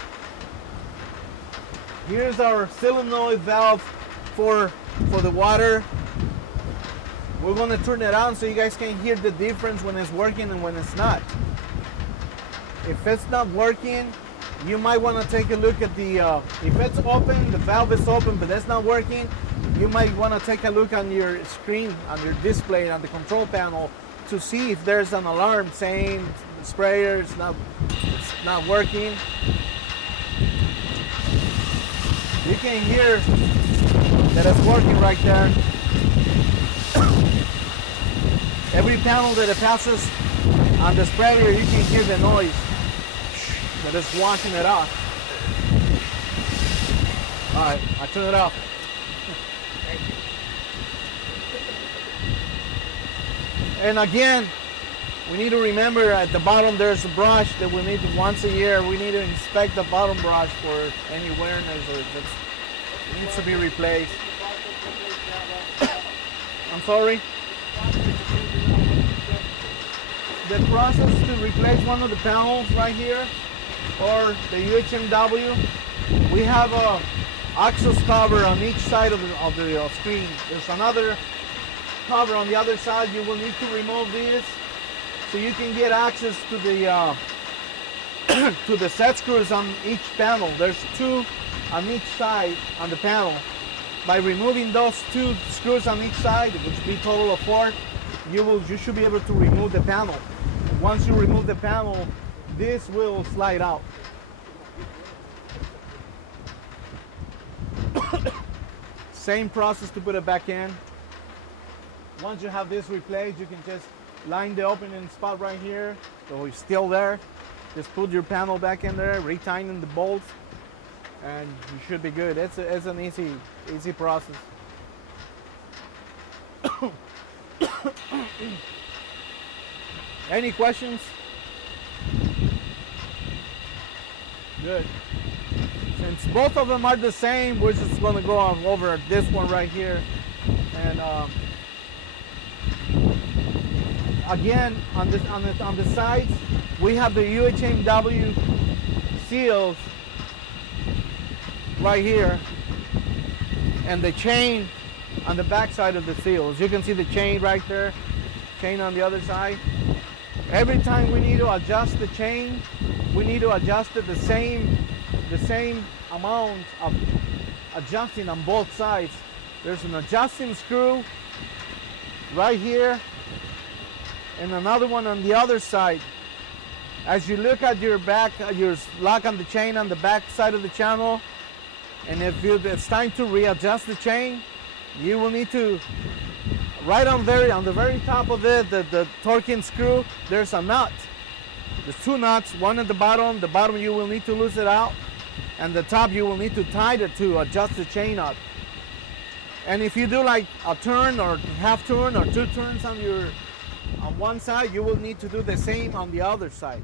Here's our solenoid valve for the water. We're gonna turn it on so you guys can hear the difference when it's working and when it's not. If it's not working, you might wanna take a look at the, if it's open, the valve is open, but it's not working, you might wanna take a look on your screen, on your display, on the control panel to see if there's an alarm saying the sprayer is not working. You can hear that it's working right there. Every panel that it passes on the sprayer, you can hear the noise that is washing it off. All right, I turn it off. And again, we need to remember at the bottom there's a brush that we need to, once a year, we need to inspect the bottom brush for any wearness or if it needs to be replaced. I'm sorry? The process to replace one of the panels right here, or the UHMW, we have a access cover on each side of the screen. There's another cover on the other side. You will need to remove this so you can get access to the to the set screws on each panel. There's 2 on each side on the panel. By removing those 2 screws on each side, which would be a total of 4, you should be able to remove the panel. Once you remove the panel, this will slide out. Same process to put it back in. Once you have this replaced, you can just line the opening spot right here, so it's still there. Just put your panel back in there, retighten the bolts, and you should be good. It's an easy process. Any questions? Good. Since both of them are the same, we're just going to go on over this one right here. And again, on the sides, we have the UHMW seals right here, and the chain on the back side of the seals. You can see the chain right there, chain on the other side. Every time we need to adjust the chain, we need to adjust it the same amount of adjusting on both sides. There's an adjusting screw right here and another one on the other side. As you look at your back, your lock on the chain on the back side of the channel, and if it's time to readjust the chain, you will need to, right on the very top of it, the torquing screw, there's a nut. There's 2 nuts, one at the bottom you will need to loose it out, and the top you will need to tighten it to adjust the chain up. And if you do like a turn or half turn or 2 turns on one side, you will need to do the same on the other side.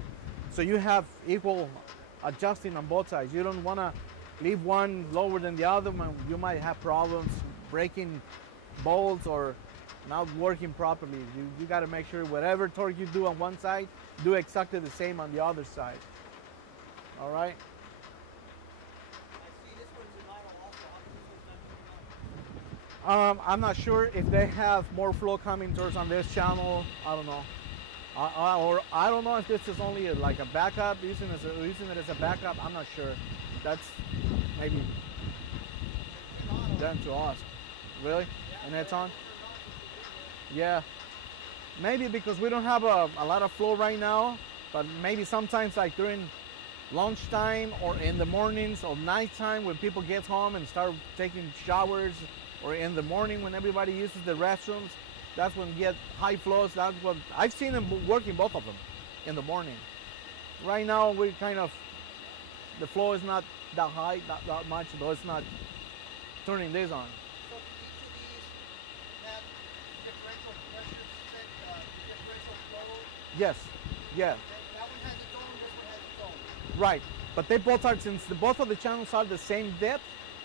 So you have equal adjusting on both sides. You don't want to leave one lower than the other one. You might have problems breaking bolts or not working properly. You got to make sure whatever torque you do on one side, do exactly the same on the other side. All right. I'm not sure if they have more flow coming towards on this channel. I don't know. Or I don't know if this is only like a backup, using it as a backup. I'm not sure. That's maybe down to us. Really? And it's on? Yeah. Maybe because we don't have a lot of flow right now, but maybe sometimes like during lunchtime or in the mornings or nighttime when people get home and start taking showers, or in the morning when everybody uses the restrooms, that's when you get high flows. That's what I've seen them working, both of them, in the morning. Right now we kind of, the flow is not that high, not that much, though it's not turning this on. So each of these have differential pressure set, differential flow? Yes, yeah. That one has its own, this one has its own. Right, but they both are, since both of the channels are the same depth,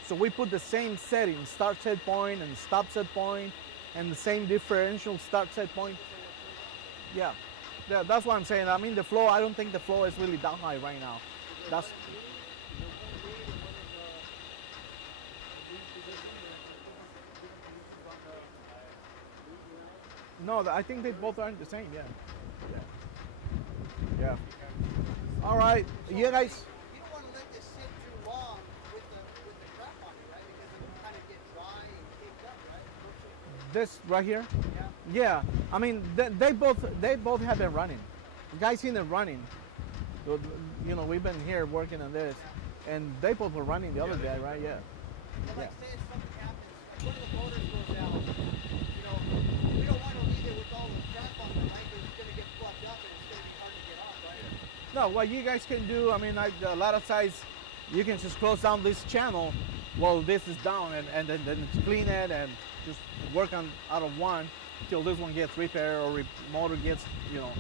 so we put the same settings, start set point and stop set point, and the same differential start set point. Yeah, that's what I'm saying. I mean, the flow, I don't think the flow is really that high right now. That's. No, I think they both aren't the same, yeah. Yeah. All right, you guys. You don't want to let this sit too long with the crap on it, right? Because it will kind of get dry and caked up, right? This right here? Yeah. Yeah. I mean, they both have been running. You guys seen them running. You know, we've been here working on this, and they both were running the other day, right? Yeah. And like say if something happens, like one of the motors goes out, you know, we don't want to leave it with all the crap on it, right? Because it's going to get plugged up and it's going to be hard to get off, right? No, what you guys can do, I mean, a lot of sites, you can just close down this channel while this is down, and then clean it and just work on out of one till this one gets repaired or motor gets, you know,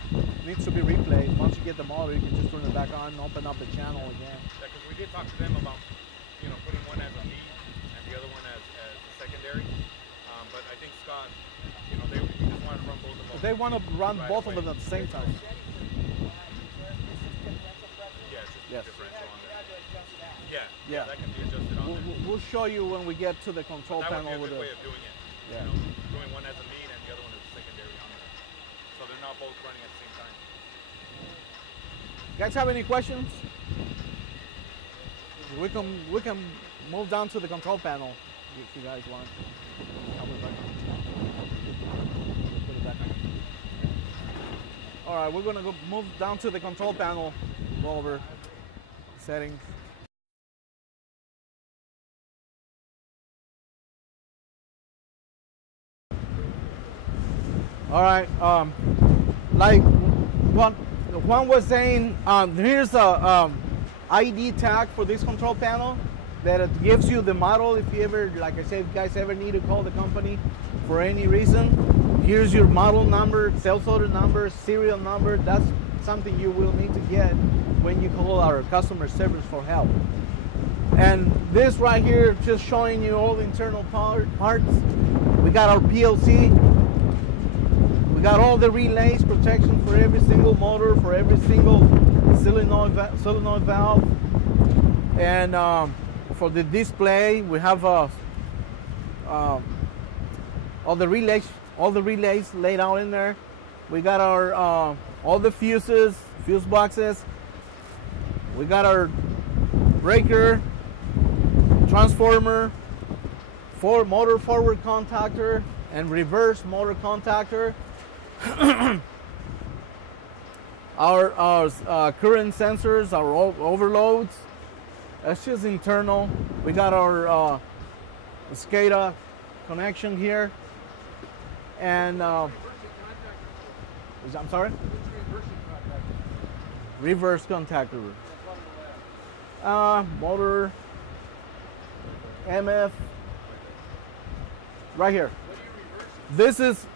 needs to be replaced. Once you get the motor, you can just turn it back on and open up the channel again. Yeah, because we did talk to them about, you know, putting one as a lead and the other one as a secondary. But I think Scott, you know, they just want to run both of them. They want to run both of them at the same time. Yeah, it's just Yes. differential on there. Yeah. Yeah, that can be adjusted on there. We'll show you when we get to the control That would panel be a with good the. way of doing it. Yeah. You know, doing one as a lead and the other one as a secondary on there. So they're not both running at the same time. Guys have any questions? We can move down to the control panel if you guys want. I'll put it back on. Put it back on. All right, we're gonna go move down to the control panel. Go over settings. All right, like Juan was saying, here's a ID tag for this control panel that it gives you the model. If you ever, like I said, if you guys ever need to call the company for any reason, here's your model number, sales order number, serial number. That's something you will need to get when you call our customer service for help. And this right here, just showing you all the internal parts. We got our PLC. We got all the relays, protection for every single motor, for every single solenoid valve. And for the display, we have all the relays laid out in there. We got our all the fuses, fuse boxes. We got our breaker, transformer, motor forward contactor, and reverse motor contactor. Our current sensors, our overloads. That's just internal. We got our SCADA connection here, and I'm sorry. Reverse contactor. Motor, MF. Right here. This is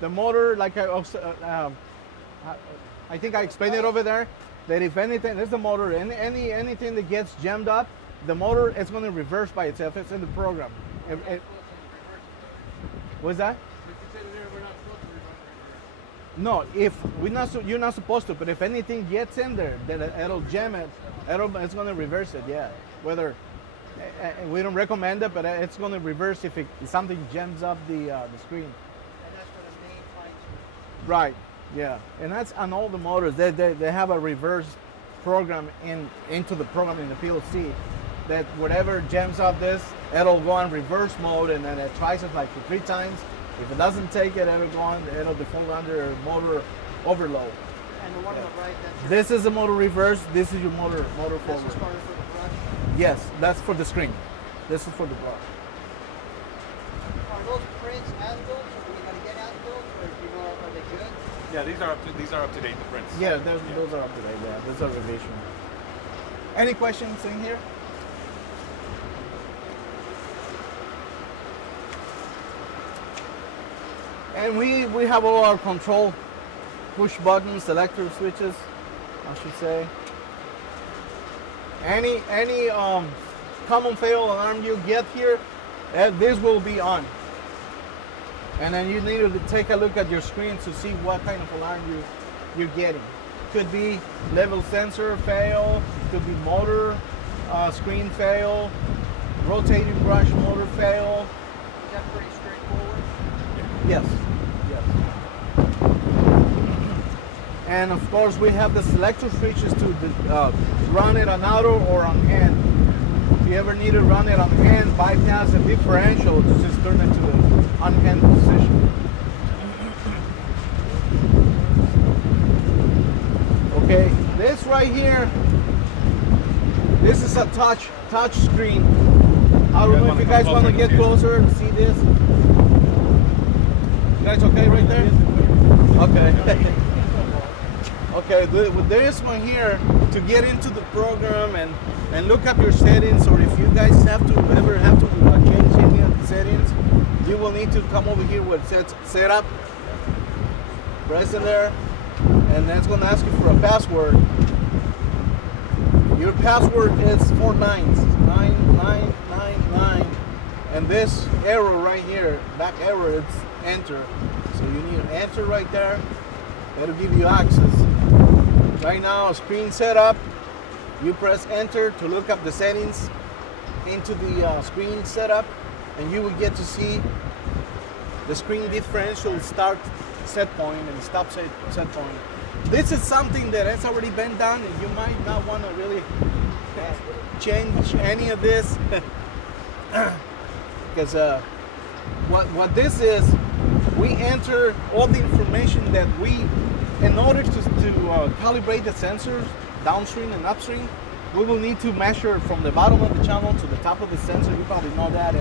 the motor, like I think I explained it over there, that if anything, this is the motor, anything that gets jammed up, the motor is going to reverse by itself. It's in the program. What's that? No, if you're not supposed to, but if anything gets in there, then it'll jam it. It's going to reverse it. Yeah. Whether we don't recommend it, but it's going to reverse if something jams up the screen. And that's for the main fine tune. Right. Yeah. And that's on all the motors. They have a reverse program into the program in the PLC that whatever jams up this, it'll go on reverse mode, and then it tries it like for 3 times. If it doesn't take it, it'll default under motor overload. And the one on the right, that's your, This is the motor reverse. This is your motor that's forward. the starter for the brush. Yes, that's for the screen. This is for the brush. Are those prints as built? Are we gonna get as built, or do you know, are they good? Yeah, these are up to date, the prints. Yeah, those are up to date. Yeah, those are revision. Any questions in here? And we have all our control push buttons, selector switches, I should say. Any common fail alarm you get here, this will be on. And then you need to take a look at your screen to see what kind of alarm you're getting. Could be level sensor fail, could be motor screen fail, rotating brush motor fail. Is that pretty straightforward? Yes, yes. And of course we have the selector switches to run it on auto or on hand. If you ever need to run it on hand, bypass the differential, just turn it to the on hand position. Okay, this right here, this is a touch screen. I don't know if you guys want to get closer to see this. You guys okay right there? Okay. Okay, with this one here, to get into the program and look up your settings, or if you guys ever have to change any of the settings, you will need to come over here where it says setup, press in there, and that's going to ask you for a password. Your password is 4 nines, 9999, and this arrow right here, back arrow, it's enter. So you need to enter right there. That'll give you access. Right now, screen setup, you press enter to look up the settings into the screen setup, and you will get to see the screen differential start set point and stop set point. This is something that has already been done, and you might not want to really change any of this because what this is, we enter all the information that in order to calibrate the sensors downstream and upstream, we will need to measure from the bottom of the channel to the top of the sensor. You probably know that,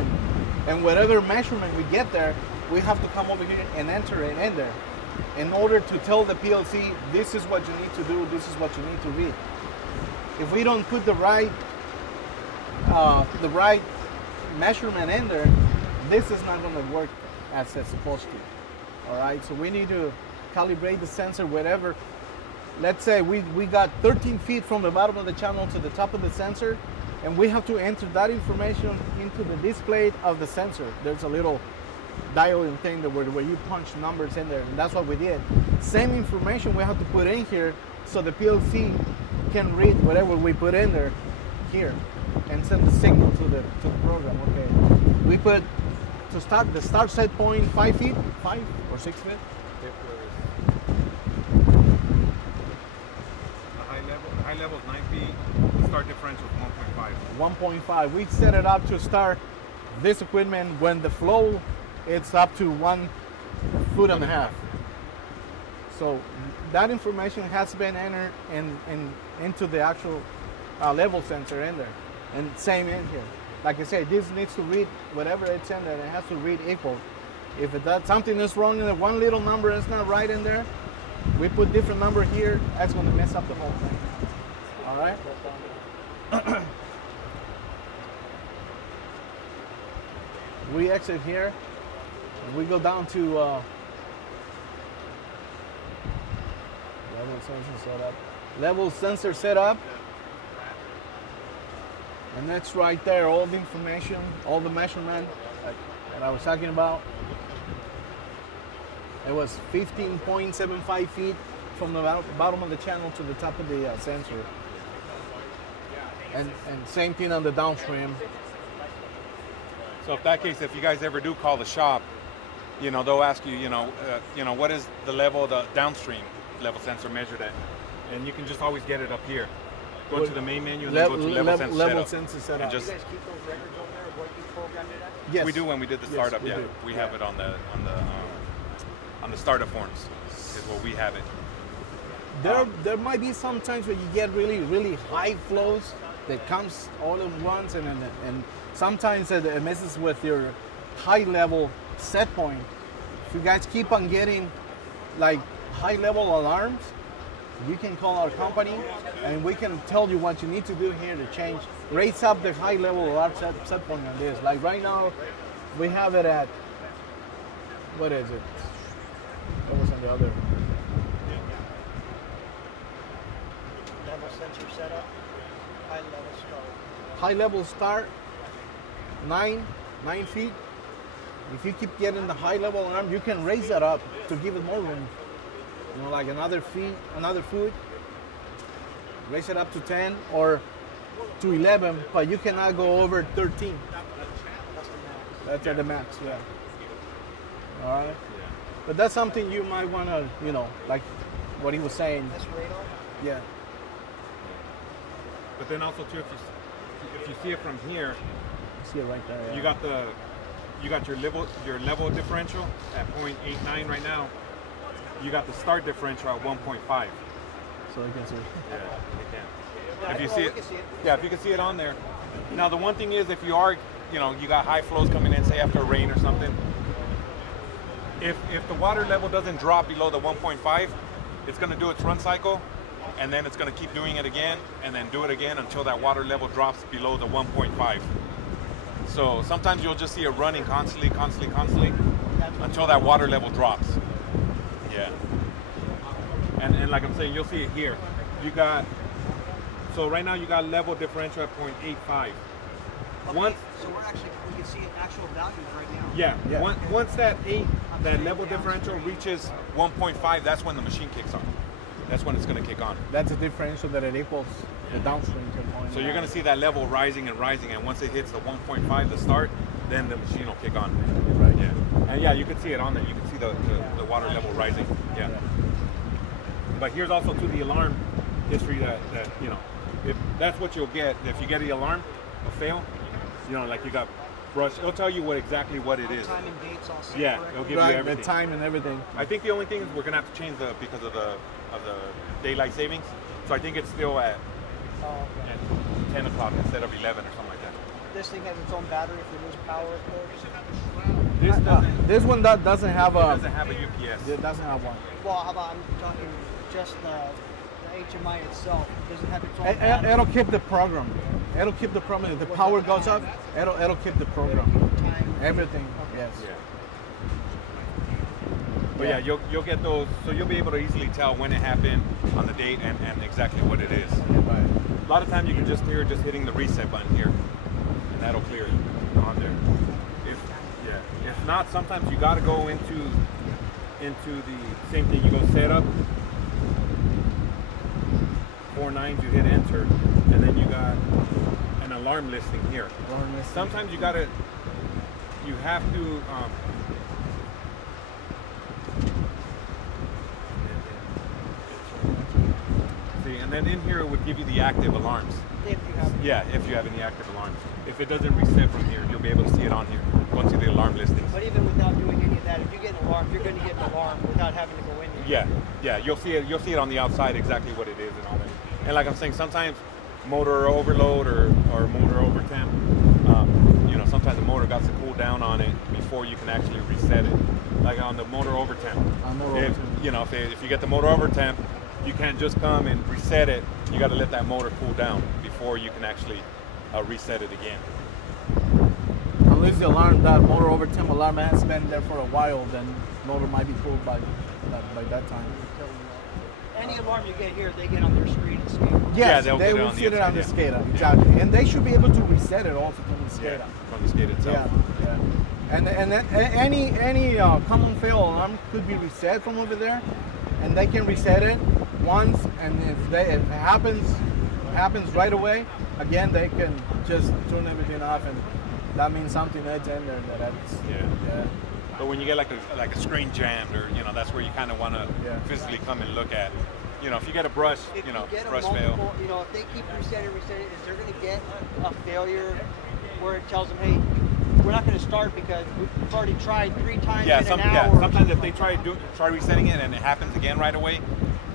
and whatever measurement we get there, we have to come over here and enter it in there in order to tell the PLC, this is what you need to do, this is what you need to read. If we don't put the right measurement in there, this is not going to work as it's supposed to. All right, so we need to calibrate the sensor wherever. Let's say we got 13 feet from the bottom of the channel to the top of the sensor, and we have to enter that information into the display of the sensor. There's a little dialing thing where you punch numbers in there, and that's what we did. Same information we have to put in here so the PLC can read whatever we put in there here and send the signal to the program. Okay, we put to start the start set point 5 feet, 5 or 6 feet. The high level is 9 feet. The start differential is 1.5. 1.5. We set it up to start this equipment when the flow it's up to 1.5 feet. So that information has been entered into the actual level sensor in there, and same in here. Like I said, this needs to read whatever it's in there. It has to read equal. If something is wrong and one little number is not right in there, we put different number here. That's going to mess up the whole thing. All right. We exit here. We go down to level sensor setup. Level sensor setup. And that's right there, all the information, all the measurement that I was talking about. It was 15.75 feet from the bottom of the channel to the top of the sensor. And same thing on the downstream. So if that case, if you guys ever do call the shop, you know, they'll ask you, you know, what is the level of the downstream level sensor measured at? And you can just always get it up here. Go to the main menu and then go to level sensor setup. And Do just, you guys keep those records on there of what you programmed it at? Yes. we do when we did the startup. we Yeah, do. we have it on the startup forms. Is where we have it. There might be some times where you get really high flows that comes all at once, and sometimes it messes with your high level set point. If you guys keep on getting like high level alarms, you can call our company and we can tell you what you need to do here to change, raise up the high level alarm set point on this. Like right now, we have it at, what is it? What was on the other? Level sensor setup, high level start. High level start, 9 feet. If you keep getting the high level alarm, you can raise that up to give it more room. You know, like another foot, raise it up to 10 or to 11, but you cannot go over 13. That's at the max, yeah. All right. But that's something you might want to, you know, like what he was saying. That's radar? Yeah. But then also too, if you see it from here, See it right there. Yeah. you got your level differential at 0.89 right now. You got the start differential at 1.5. So you can see. Yeah, you can. If you see it, yeah, if you can see it on there. Now the one thing is, if you are, you know, you got high flows coming in, say after rain or something. If the water level doesn't drop below the 1.5, it's going to do its run cycle, and then it's going to keep doing it again, and then do it again until that water level drops below the 1.5. So sometimes you'll just see it running constantly until that water level drops. Yeah. And like I'm saying, you'll see it here. You got, so right now you got level differential at 0.85. Once, So we can see actual values right now. yeah. Once that level differential reaches 1.5, that's when the machine kicks on. That's when it's going to kick on. That's a differential that it equals the downstream to point. So you're going to see that level rising, and once it hits the 1.5 to start, then the machine will kick on. Right. Yeah. And yeah, you can see it on there. You can see the water level rising. Yeah. But here's also to the alarm history that you know, if that's what you'll get if you get the alarm, a fail, you know, like you got brush, it'll tell you exactly what it is. Time and dates all set. Yeah, correctly. it'll give Right, you everything. the time and everything. I think the only thing is we're gonna have to change because of the daylight savings. So I think it's still at Oh, okay. 10 o'clock instead of 11 or something like that. This thing has its own battery if you lose power, of course. This doesn't. This one doesn't have a. It doesn't have a UPS. It doesn't have one. Well, how about I'm talking just the HMI itself? Does it have its own battery? It'll keep the program. It'll keep the program. If the power goes up, it'll keep the program. Time. Everything. Yes. Yeah. But yeah, you'll get those, so you'll be able to easily tell when it happened, on the date, and exactly what it is. Right. A lot of times you can just hear just hitting the reset button here, and that'll clear you on there. If not, sometimes you got to go into the same thing. You go setup, 4 nines, you hit enter, and then you got an alarm listing here. Alarm listing. Sometimes you have to. And then in here it would give you the active alarms. If you have it. Yeah, if you have any active alarms. If it doesn't reset from here, you'll be able to see it on here. Go to the alarm listings. But even without doing any of that, if you get an alarm, you're going to get an alarm without having to go in there. Yeah, you'll see it. You'll see it on the outside exactly what it is and all that. And like I'm saying, sometimes motor overload or motor over temp. You know, sometimes the motor got to cool down on it before you can actually reset it. Like on the motor over temp. You know, if you get the motor over temp, you can't just come and reset it. You got to let that motor cool down before you can actually reset it again. Unless the alarm, that motor over temp alarm has been there for a while, then motor might be cooled by that time. Any alarm you get here, they get on their screen and skate. Yes, they'll they get it will on see it the on the inside, SCADA, exactly. And they should be able to reset it also from the SCADA. From the skate itself. Yeah. And then any common fail alarm could be reset from over there, and they can reset it once, and if it happens right away, again they can just turn everything off, and that means something that's in there that's yeah. But when you get like a screen jammed, or that's where you kind of want to physically come and look at. If you get a brush, If you get a brush multiple, fail. if they keep resetting, is they're going to get a failure where it tells them, hey, we're not going to start because we've already tried 3 times in an hour. Sometimes if they try resetting it and it happens again right away,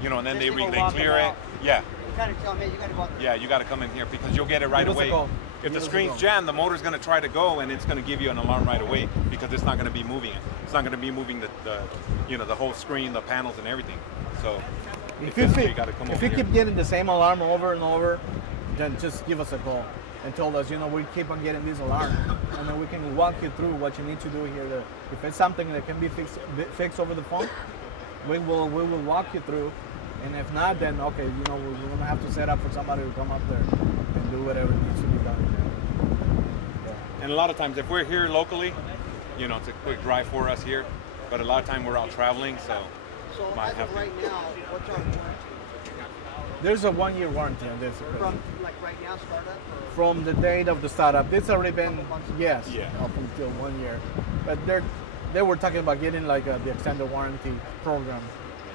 and then they clear it. Yeah. You kind of tell them, hey, you got to go out there. Yeah, you got to come in here because you'll get it right away. If the screen's jammed, the motor's going to try to go, and it's going to give you an alarm right away because it's not going to be moving it. It's not going to be moving the whole screen, the panels, and everything. So if you keep getting the same alarm over and over, then just give us a call and tell us, we keep on getting this alarm, and then we can walk you through what you need to do here. If it's something that can be fixed over the phone, we will walk you through. And if not, then okay, we're gonna have to set up for somebody to come up there and do whatever needs to be done. Yeah. And a lot of times, if we're here locally, it's a quick drive for us here. But a lot of time we're out traveling, so as of right now, what's our warranty? There's a 1-year warranty on this. From right now, startup? Or? From the date of the startup, it's already been up until 1 year. But they were talking about getting like the extended warranty program.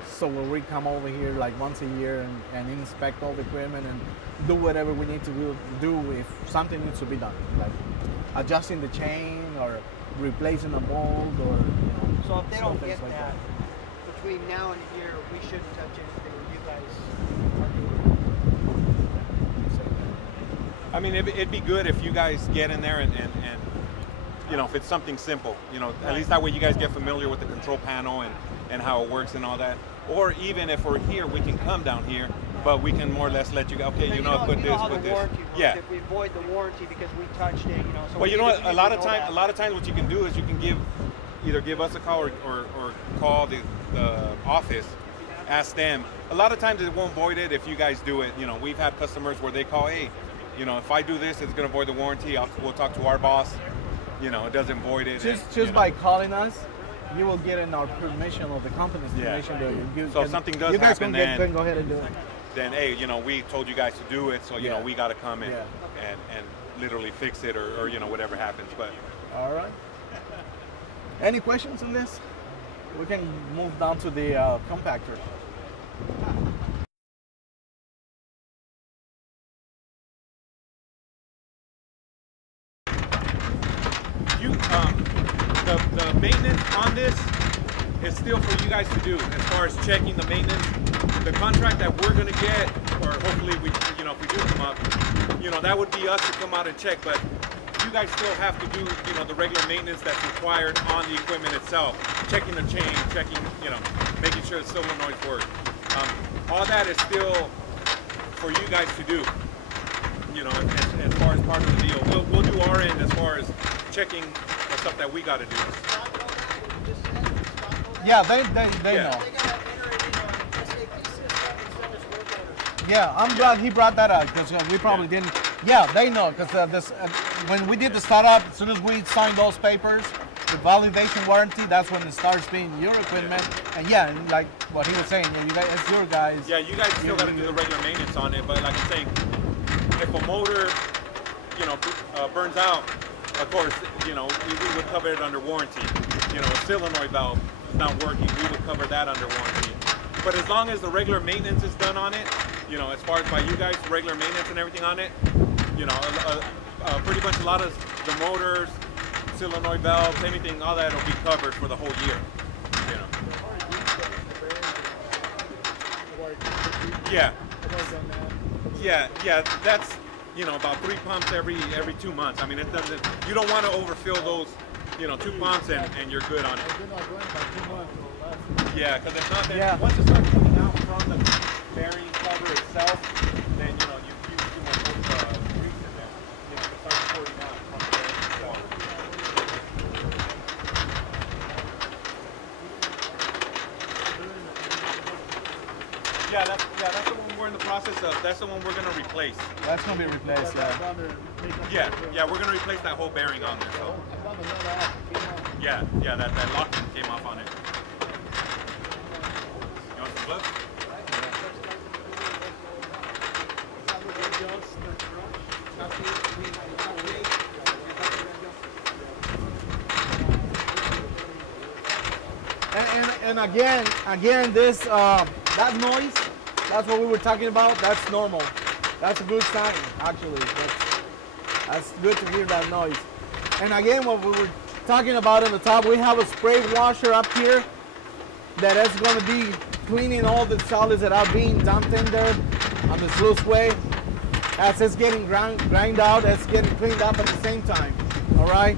So when we come over here like once a year and inspect all the equipment and do whatever we need to do if something needs to be done, like adjusting the chain or replacing a mold or So if they don't get that, between now and a year, we shouldn't touch anything with you guys. I mean, it'd be good if you guys get in there and if it's something simple, at least that way you guys get familiar with the control panel and how it works and all that. Or even if we're here, we can come down here, but we can more or less let you go, okay, put this. Yeah. If we avoid the warranty because we touched it, So well, a lot of times what you can do is you can either give us a call or call the office, ask them. A lot of times it won't void it if you guys do it. We've had customers where they call, hey, if I do this, it's going to void the warranty. We'll talk to our boss. It doesn't void it. Just by calling us, you will get in our permission of the company's permission. So if something does happen, then go ahead and do it. Then hey, we told you guys to do it, so we got to come in and literally fix it or whatever happens. But all right. Any questions on this? We can move down to the compactor. The maintenance on this is still for you guys to do as far as checking the maintenance. The contract that we're going to get, or hopefully if we do come up, that would be us to come out and check, but you guys still have to do, the regular maintenance that's required on the equipment itself. Checking the chain, making sure the solenoids work. All that is still for you guys to do, as far as part of the deal. We'll do our end as far as checking the stuff that we got to do. Yeah, they know. Yeah, I'm glad he brought that up because we probably didn't. Yeah, they know because when we did the startup, as soon as we signed those papers, the validation warranty, that's when it starts being your equipment. And like what he was saying, it's your guys. Yeah, you guys still got to do the regular maintenance on it, but like I'm saying, if a motor, burns out, of course, we would cover it under warranty. A solenoid valve is not working, we would cover that under warranty. But as long as the regular maintenance is done on it, as far as by you guys, the regular maintenance and everything on it, pretty much a lot of the motors, solenoid valves, anything, all that will be covered for the whole year. Yeah, that's about 3 pumps every 2 months. I mean, it doesn't. You don't want to overfill those, 2 pumps and you're good on it. Yeah, because if not, then once it starts coming out from the bearing cover itself, then you use too much grease and then it starts pouring out from the bearing itself. Yeah, that's the one we're in the process of that's the one we're gonna replace. That's gonna be replaced, yeah. Yeah, we're gonna replace that whole bearing on there. So. Yeah, that lock came off on it. You want some flip? And again, this that noise, that's what we were talking about. That's normal. That's a good sign, actually. That's good to hear that noise. And again, what we were talking about in the top, we have a spray washer up here that is going to be cleaning all the solids that are being dumped in there on the sluice way. As it's getting grind out, it's getting cleaned up at the same time. All right.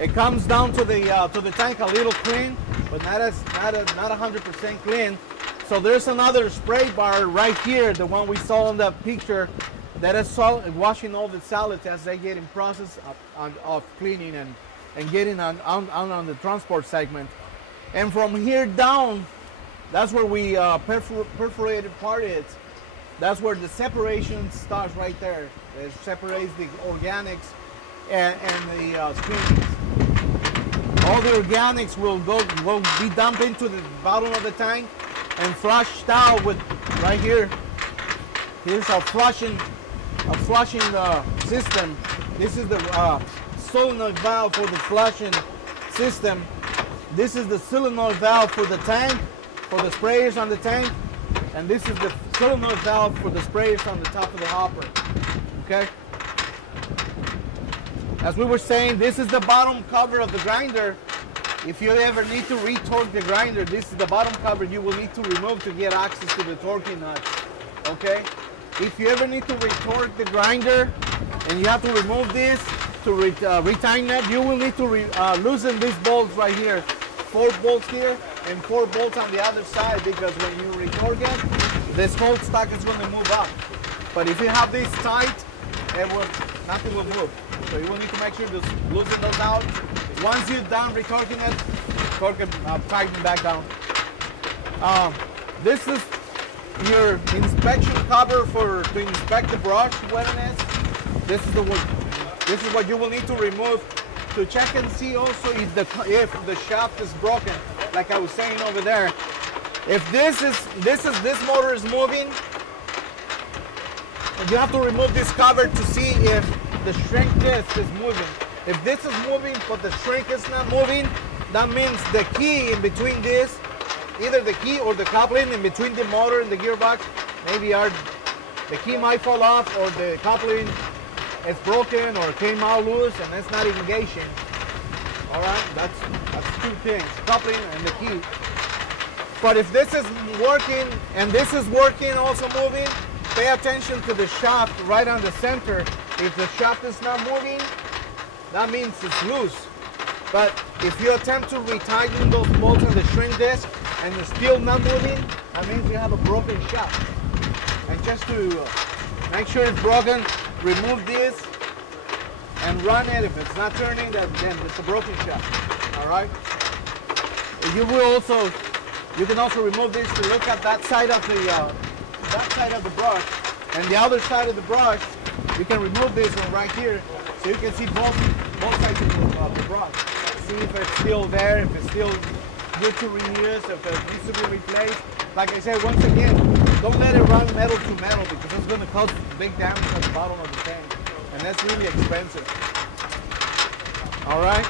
It comes down to the tank a little clean, but not 100% clean. So there's another spray bar right here, the one we saw in the picture, that is washing all the solids as they get in process of cleaning and getting on the transport segment. And from here down, that's where we perforated part is. That's where the separation starts right there. It separates the organics and the screenings. All the organics will be dumped into the bottom of the tank and flushed out with right here. Here's a flushing system. This is the solenoid valve for the flushing system. This is the solenoid valve for the tank, for the sprayers on the tank, and this is the solenoid valve for the sprayers on the top of the hopper. Okay. As we were saying, this is the bottom cover of the grinder. If you ever need to retorque the grinder, this is the bottom cover you will need to remove to get access to the torquing nut. Okay? If you ever need to retorque the grinder and you have to remove this to retighten it, you will need to loosen these bolts right here. 4 bolts here and 4 bolts on the other side, because when you retorque it, this whole stock is going to move up. But if you have this tight, nothing will move. So you will need to make sure to loosen those out. Once you're done retorquing it, torque it, tighten back down. This is your inspection cover to inspect the brush wetness. This is what you will need to remove to check and see also if the shaft is broken, like I was saying over there. If this motor is moving, you have to remove this cover to see if the shrink disc is moving. If this is moving but the shrink is not moving, that means the key in between this, either the key or the coupling in between the motor and the gearbox, maybe the key might fall off, or the coupling is broken or came out loose and it's not engaging. All right, that's 2 things, coupling and the key. But if this is working and this is working, also moving, pay attention to the shaft right on the center. If the shaft is not moving, that means it's loose. But if you attempt to retighten those bolts on the shrink disc and it's still not moving, that means you have a broken shaft. And just to make sure it's broken, remove this and run it. If it's not turning, then it's a broken shaft. All right. You can also remove this to look at that side of the brush, and the other side of the brush. You can remove this one right here, so you can see both sides of the brush. See if it's still there, if it's still good to reuse, if it needs to be replaced. Like I said, once again, don't let it run metal to metal, because it's going to cause big damage at the bottom of the tank, and that's really expensive. All right.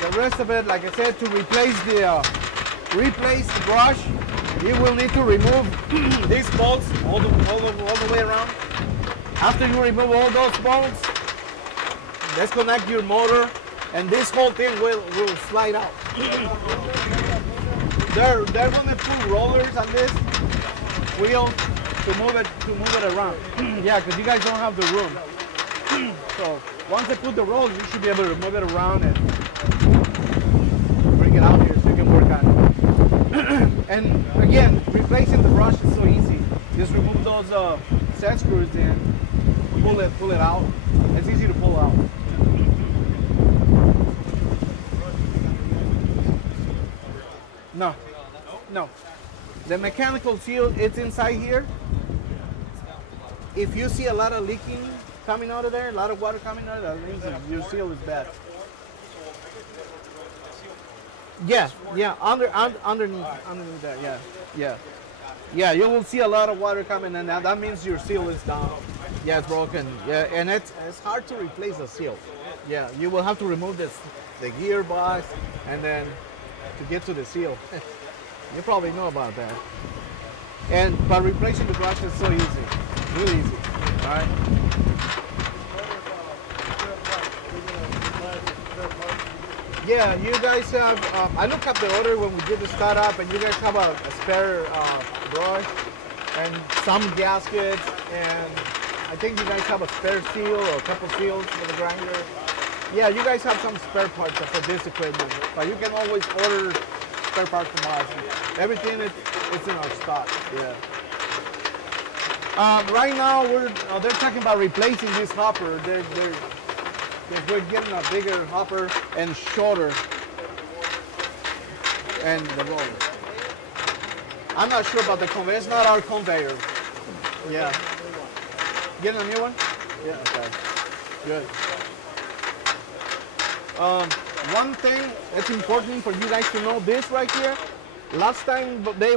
The rest of it, like I said, to replace the brush, you will need to remove these bolts all the way around. After you remove all those bolts, disconnect your motor, and this whole thing will slide out. They're going to put rollers on this wheel to move it around. Yeah, because you guys don't have the room. So once they put the roll, you should be able to move it around and bring it out here so you can work on it. And again, replacing the brush is so easy. Just remove those set screws and pull it out. It's easy to pull out. No. The mechanical seal, it's inside here. If you see a lot of leaking coming out of there, a lot of water coming out of there, that means that your seal is bad. Yeah, underneath there, yeah, you will see a lot of water coming in, and that means your seal is down. Yeah, it's broken. Yeah, and it's hard to replace the seal. Yeah, you will have to remove the gearbox, and then to get to the seal. You probably know about that. But replacing the brush is so easy, really easy. All right. Yeah, you guys have, I looked up the order when we did the startup, and you guys have a spare brush and some gaskets, and I think you guys have a spare seal or a couple seals for the grinder. Yeah, you guys have some spare parts for this equipment, but you can always order spare parts from us. Everything is in our stock, yeah. Right now, they're talking about replacing this hopper. We're getting a bigger hopper and shorter, and the roller. I'm not sure about the conveyor. It's not our conveyor. Yeah. Getting a new one? Yeah. Okay. Good. One thing that's important for you guys to know, this right here. Last time they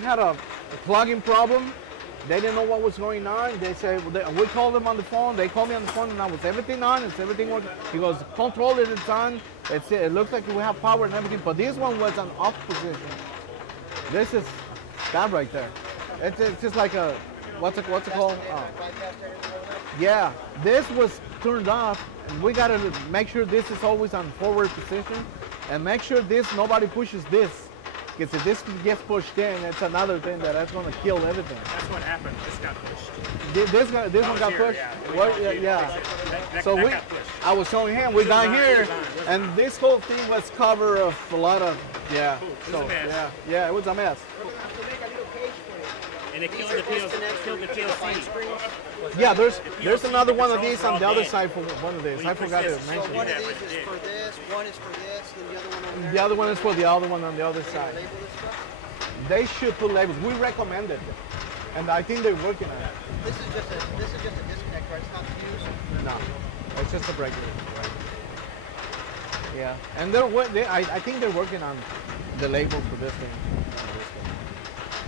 had a plugging problem. They didn't know what was going on. They said, we called them on the phone. They called me on the phone, and I was everything on. It's everything working. He goes, control it, it's on. It looks like we have power and everything, but this one was an off position. This is that right there. It's just like a, what's it called? Yeah, this was turned off, and we gotta make sure this is always on forward position, and make sure nobody pushes this. Because if this gets pushed in, it's another thing that's going to kill everything. That's what happened. This got pushed. This one got pushed? Yeah. So I was showing him, we got here, and this whole thing was covered of a lot of, yeah. So, yeah, it was a mess. And it killed the PLC. Yeah, there's another one of these on the other side for one of these. I forgot to mention. So one of these is for this, one is for this, and the other one over there. The other one is for the other one on the other side. They should put labels. We recommend it, and I think they're working on it. This is just a disconnect, right? It's not fused. No, it's just a breaker. Right. Yeah, and I think they're working on the labels for this thing.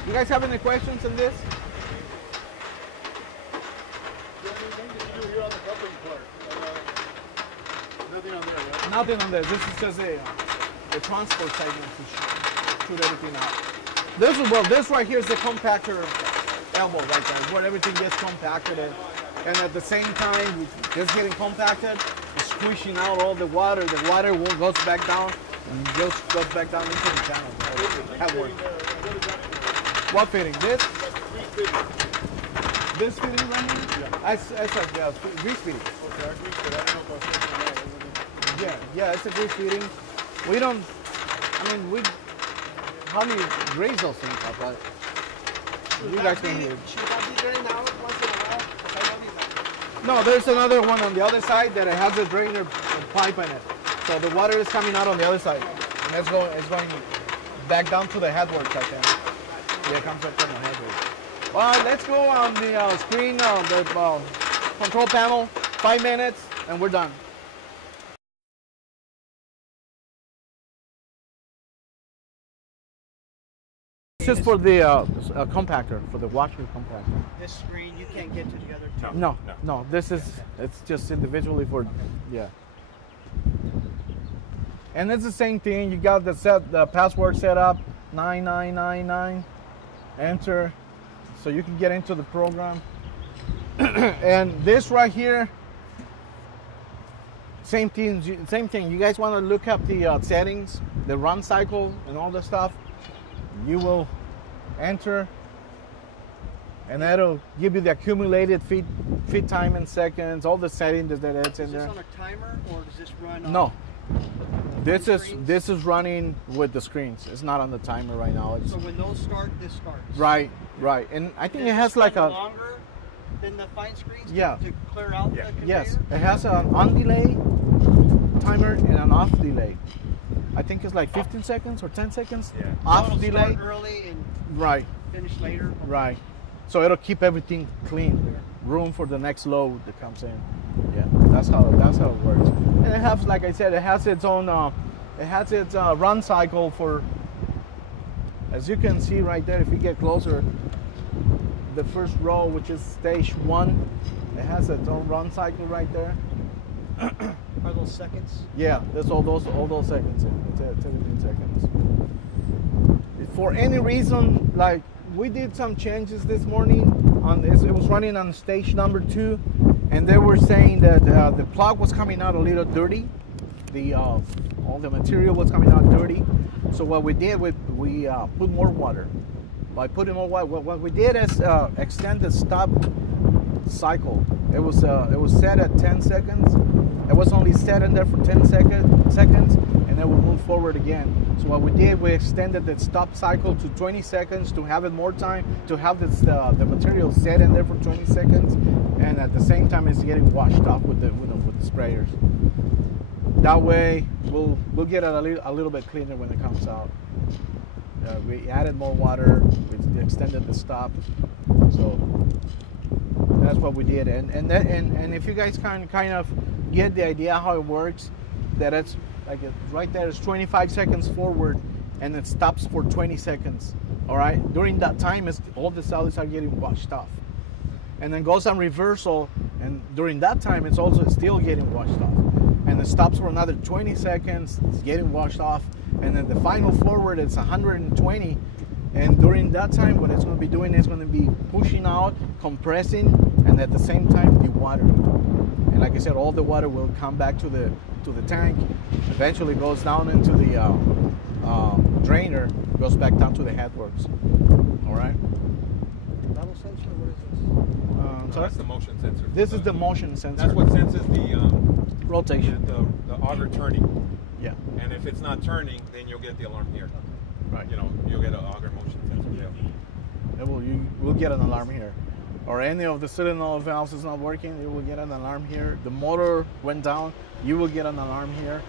You guys have any questions on this? Nothing on there, right? Nothing on this. This is just a transport segment to shoot everything out. This right here is the compactor elbow right there, where everything gets compacted in. And at the same time, it's getting compacted, it's squishing out all the water. The water goes back down and just goes back down into the channel. Headworks. What fitting? This fitting right here? Yeah. It's a grease fitting. Okay, grease fitting. I don't know if Yeah, it's a grease fitting. We don't, how many raise those things up, right? You guys can hear. Should that be drained out once in a while? Because I know these. No, there's another one on the other side that it has a drainer pipe in it. So the water is coming out on the other side. And it's going back down to the headworks, I think. Yeah, it comes up from the headworks. All right, let's go on the screen, the control panel, 5 minutes, and we're done. This is for the compactor, for the washer compactor. This screen you can't get to the other two. No. It's just individually for, yeah. And it's the same thing. You got the password set up, 9999. Enter, so you can get into the program. And this right here, same thing. You guys want to look up the settings, the run cycle, and all the stuff. You will enter, and that'll give you the accumulated feet time in seconds, all the settings that it's in there. Is this on a timer, or does this run on? No. This is running with the screens. It's not on the timer right now. So when those start, this starts. Right. And I think it has like a longer than the fine screens. Yeah. To clear out the conveyor? Yes, it has an on delay timer and an off delay. I think it's like 15 seconds or 10 seconds Yeah. off It'll delay. start early and Right, finish later. right. So it'll keep everything clean, room for the next load that comes in. Yeah, that's how it works. And it has, like I said, it has its own run cycle for. As you can see right there, if you get closer, the first row, which is stage 1, it has its own run cycle right there. Are those seconds? Yeah, that's all those seconds. It's 17 seconds. For any reason, like we did some changes this morning on this, it was running on stage number 2, and they were saying that the plug was coming out a little dirty. All the material was coming out dirty. So what we did, we put more water. By putting more water, what we did is extend the stop cycle. It was set at 10 seconds. It was only set in there for 10 seconds, and then we moved forward again. So what we did, we extended the stop cycle to 20 seconds to have it more time, to have the material set in there for 20 seconds, and at the same time it's getting washed off with the sprayers. That way, we'll get it a little bit cleaner when it comes out. We added more water. We extended the stop. So that's what we did. And if you guys can kind of get the idea how it works, that it's like right there is 25 seconds forward, and it stops for 20 seconds. All right. During that time, all the solids are getting washed off, and then goes on reversal. And during that time, it's also still getting washed off. And it stops for another 20 seconds, it's getting washed off, and then the final forward it's 120, and during that time what it's going to be doing is going to be pushing out, compressing, and at the same time dewatering. And like I said, all the water will come back to the tank, eventually goes down into the drainer, goes back down to the headworks. All right. Level sensor, what is this? So that's the motion sensor. This is the motion sensor. That's what senses the rotation. The auger turning. Yeah. And if it's not turning, then you'll get the alarm here. Right. You know, you'll get an auger motion sensor. Yeah. You will get an alarm here. Or any of the solenoid valves is not working, you will get an alarm here. The motor went down, you will get an alarm here.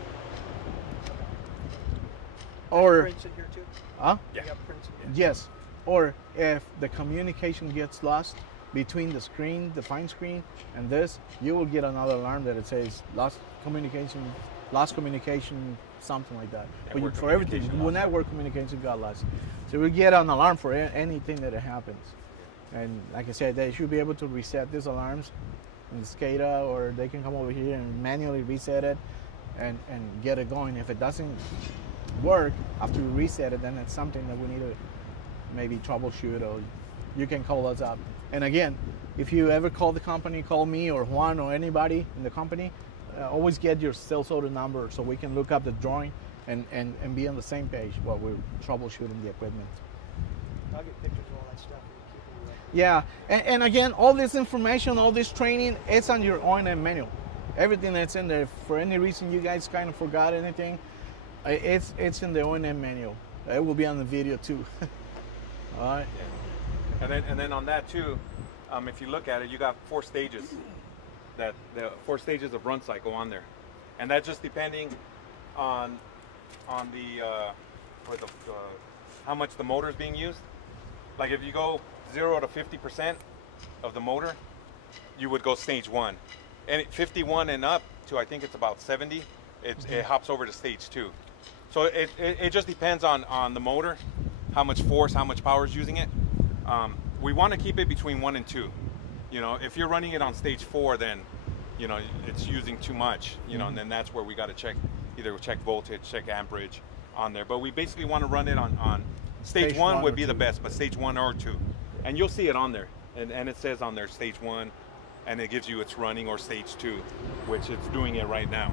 Or prints in here too? Huh? Yeah. You have prints in here. Yes. Or if the communication gets lost between the screen, the fine screen, and this, you will get another alarm that it says lost communication, something like that. But for everything, when network communication got lost. So we get an alarm for anything that happens. And like I said, they should be able to reset these alarms in SCADA, or they can come over here and manually reset it and get it going. If it doesn't work after we reset it, then it's something that we need to maybe troubleshoot, or you can call us up. And again, if you ever call the company, call me or Juan or anybody in the company, always get your sales order number so we can look up the drawing and be on the same page while we're troubleshooting the equipment. I'll get pictures of all that stuff. Yeah, and again, all this information, all this training, it's on your O&M manual. Everything that's in there. If for any reason you guys kind of forgot anything, it's in the O&M manual. It will be on the video too. All right. Yeah. And then on that too, if you look at it, you got 4 stages. The 4 stages of run cycle on there, and that's just depending on the how much the motor is being used. Like if you go 0 to 50% of the motor, you would go stage 1, and 51 and up to I think it's about 70, it hops over to stage 2. So it just depends on the motor, how much force, how much power is using it. We want to keep it between 1 and 2. You know, if you're running it on stage 4, then you know it's using too much. You know, and then that's where we got to check voltage, check amperage on there. But we basically want to run it on stage 1 would be the best, but stage 1 or 2. And you'll see it on there, and it says on there stage 1, and it gives you it's running, or stage 2, which it's doing it right now.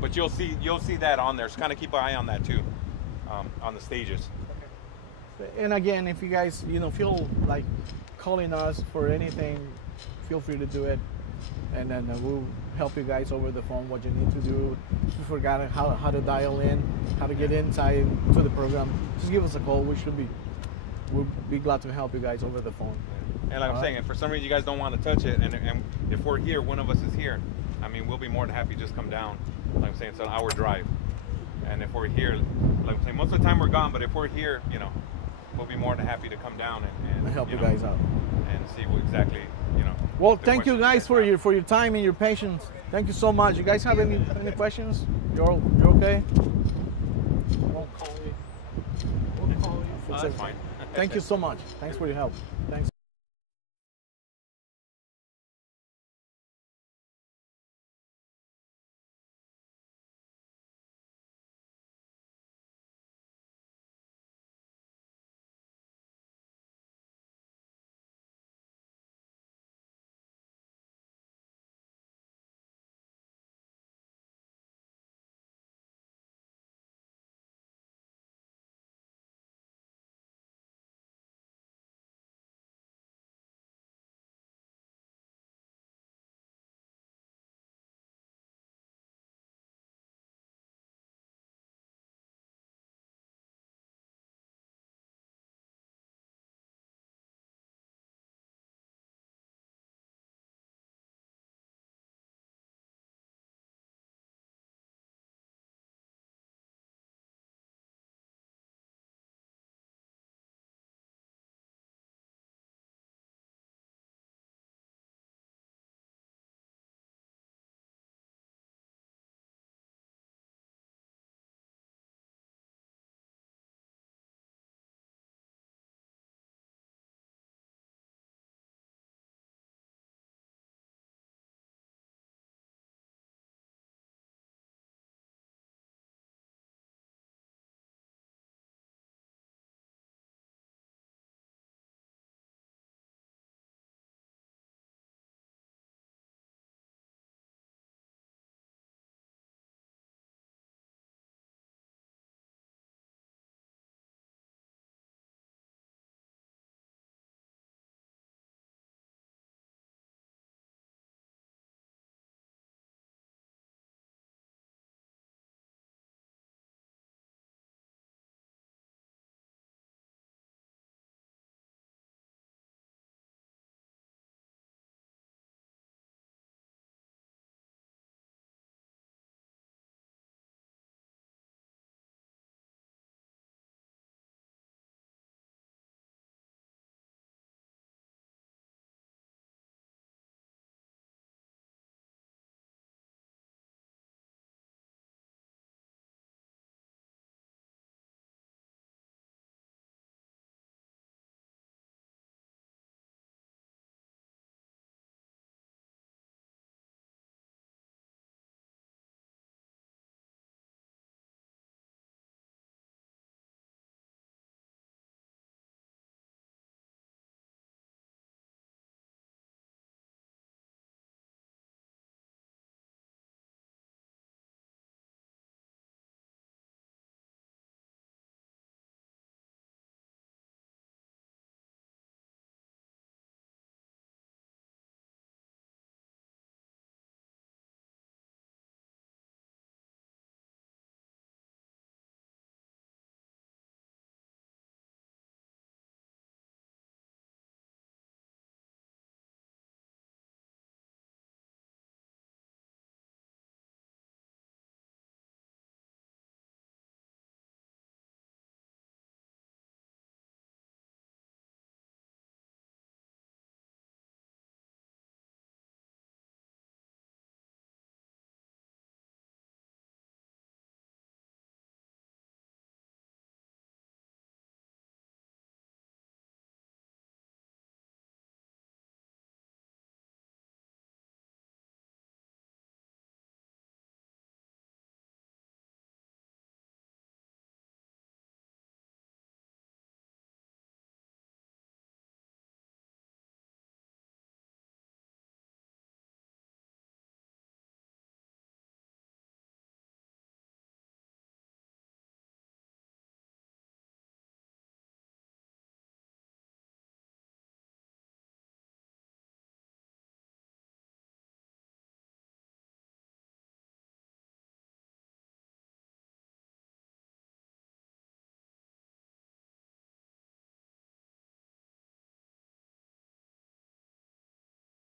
But you'll see that on there. So kind of keep an eye on that too, on the stages. And again, if you guys feel like calling us for anything, feel free to do it, and then we'll help you guys over the phone what you need to do. If you forgot how to dial in, how to get inside to the program, just give us a call. We'll be glad to help you guys over the phone. And like I'm saying, if for some reason you guys don't want to touch it, and if we're here, one of us is here, I mean, we'll be more than happy to just come down. Like I'm saying, it's an hour drive. And if we're here, like I say, most of the time we're gone, but if we're here, you know, we'll be more than happy to come down and help you know, guys out and see what exactly, you know. Well, the thank you questions guys have. for your time and your patience. Thank you so much. You guys have any questions? You're okay? We'll call you. We'll call you. That's fine. Thank you so much. Thanks for your help. Thanks.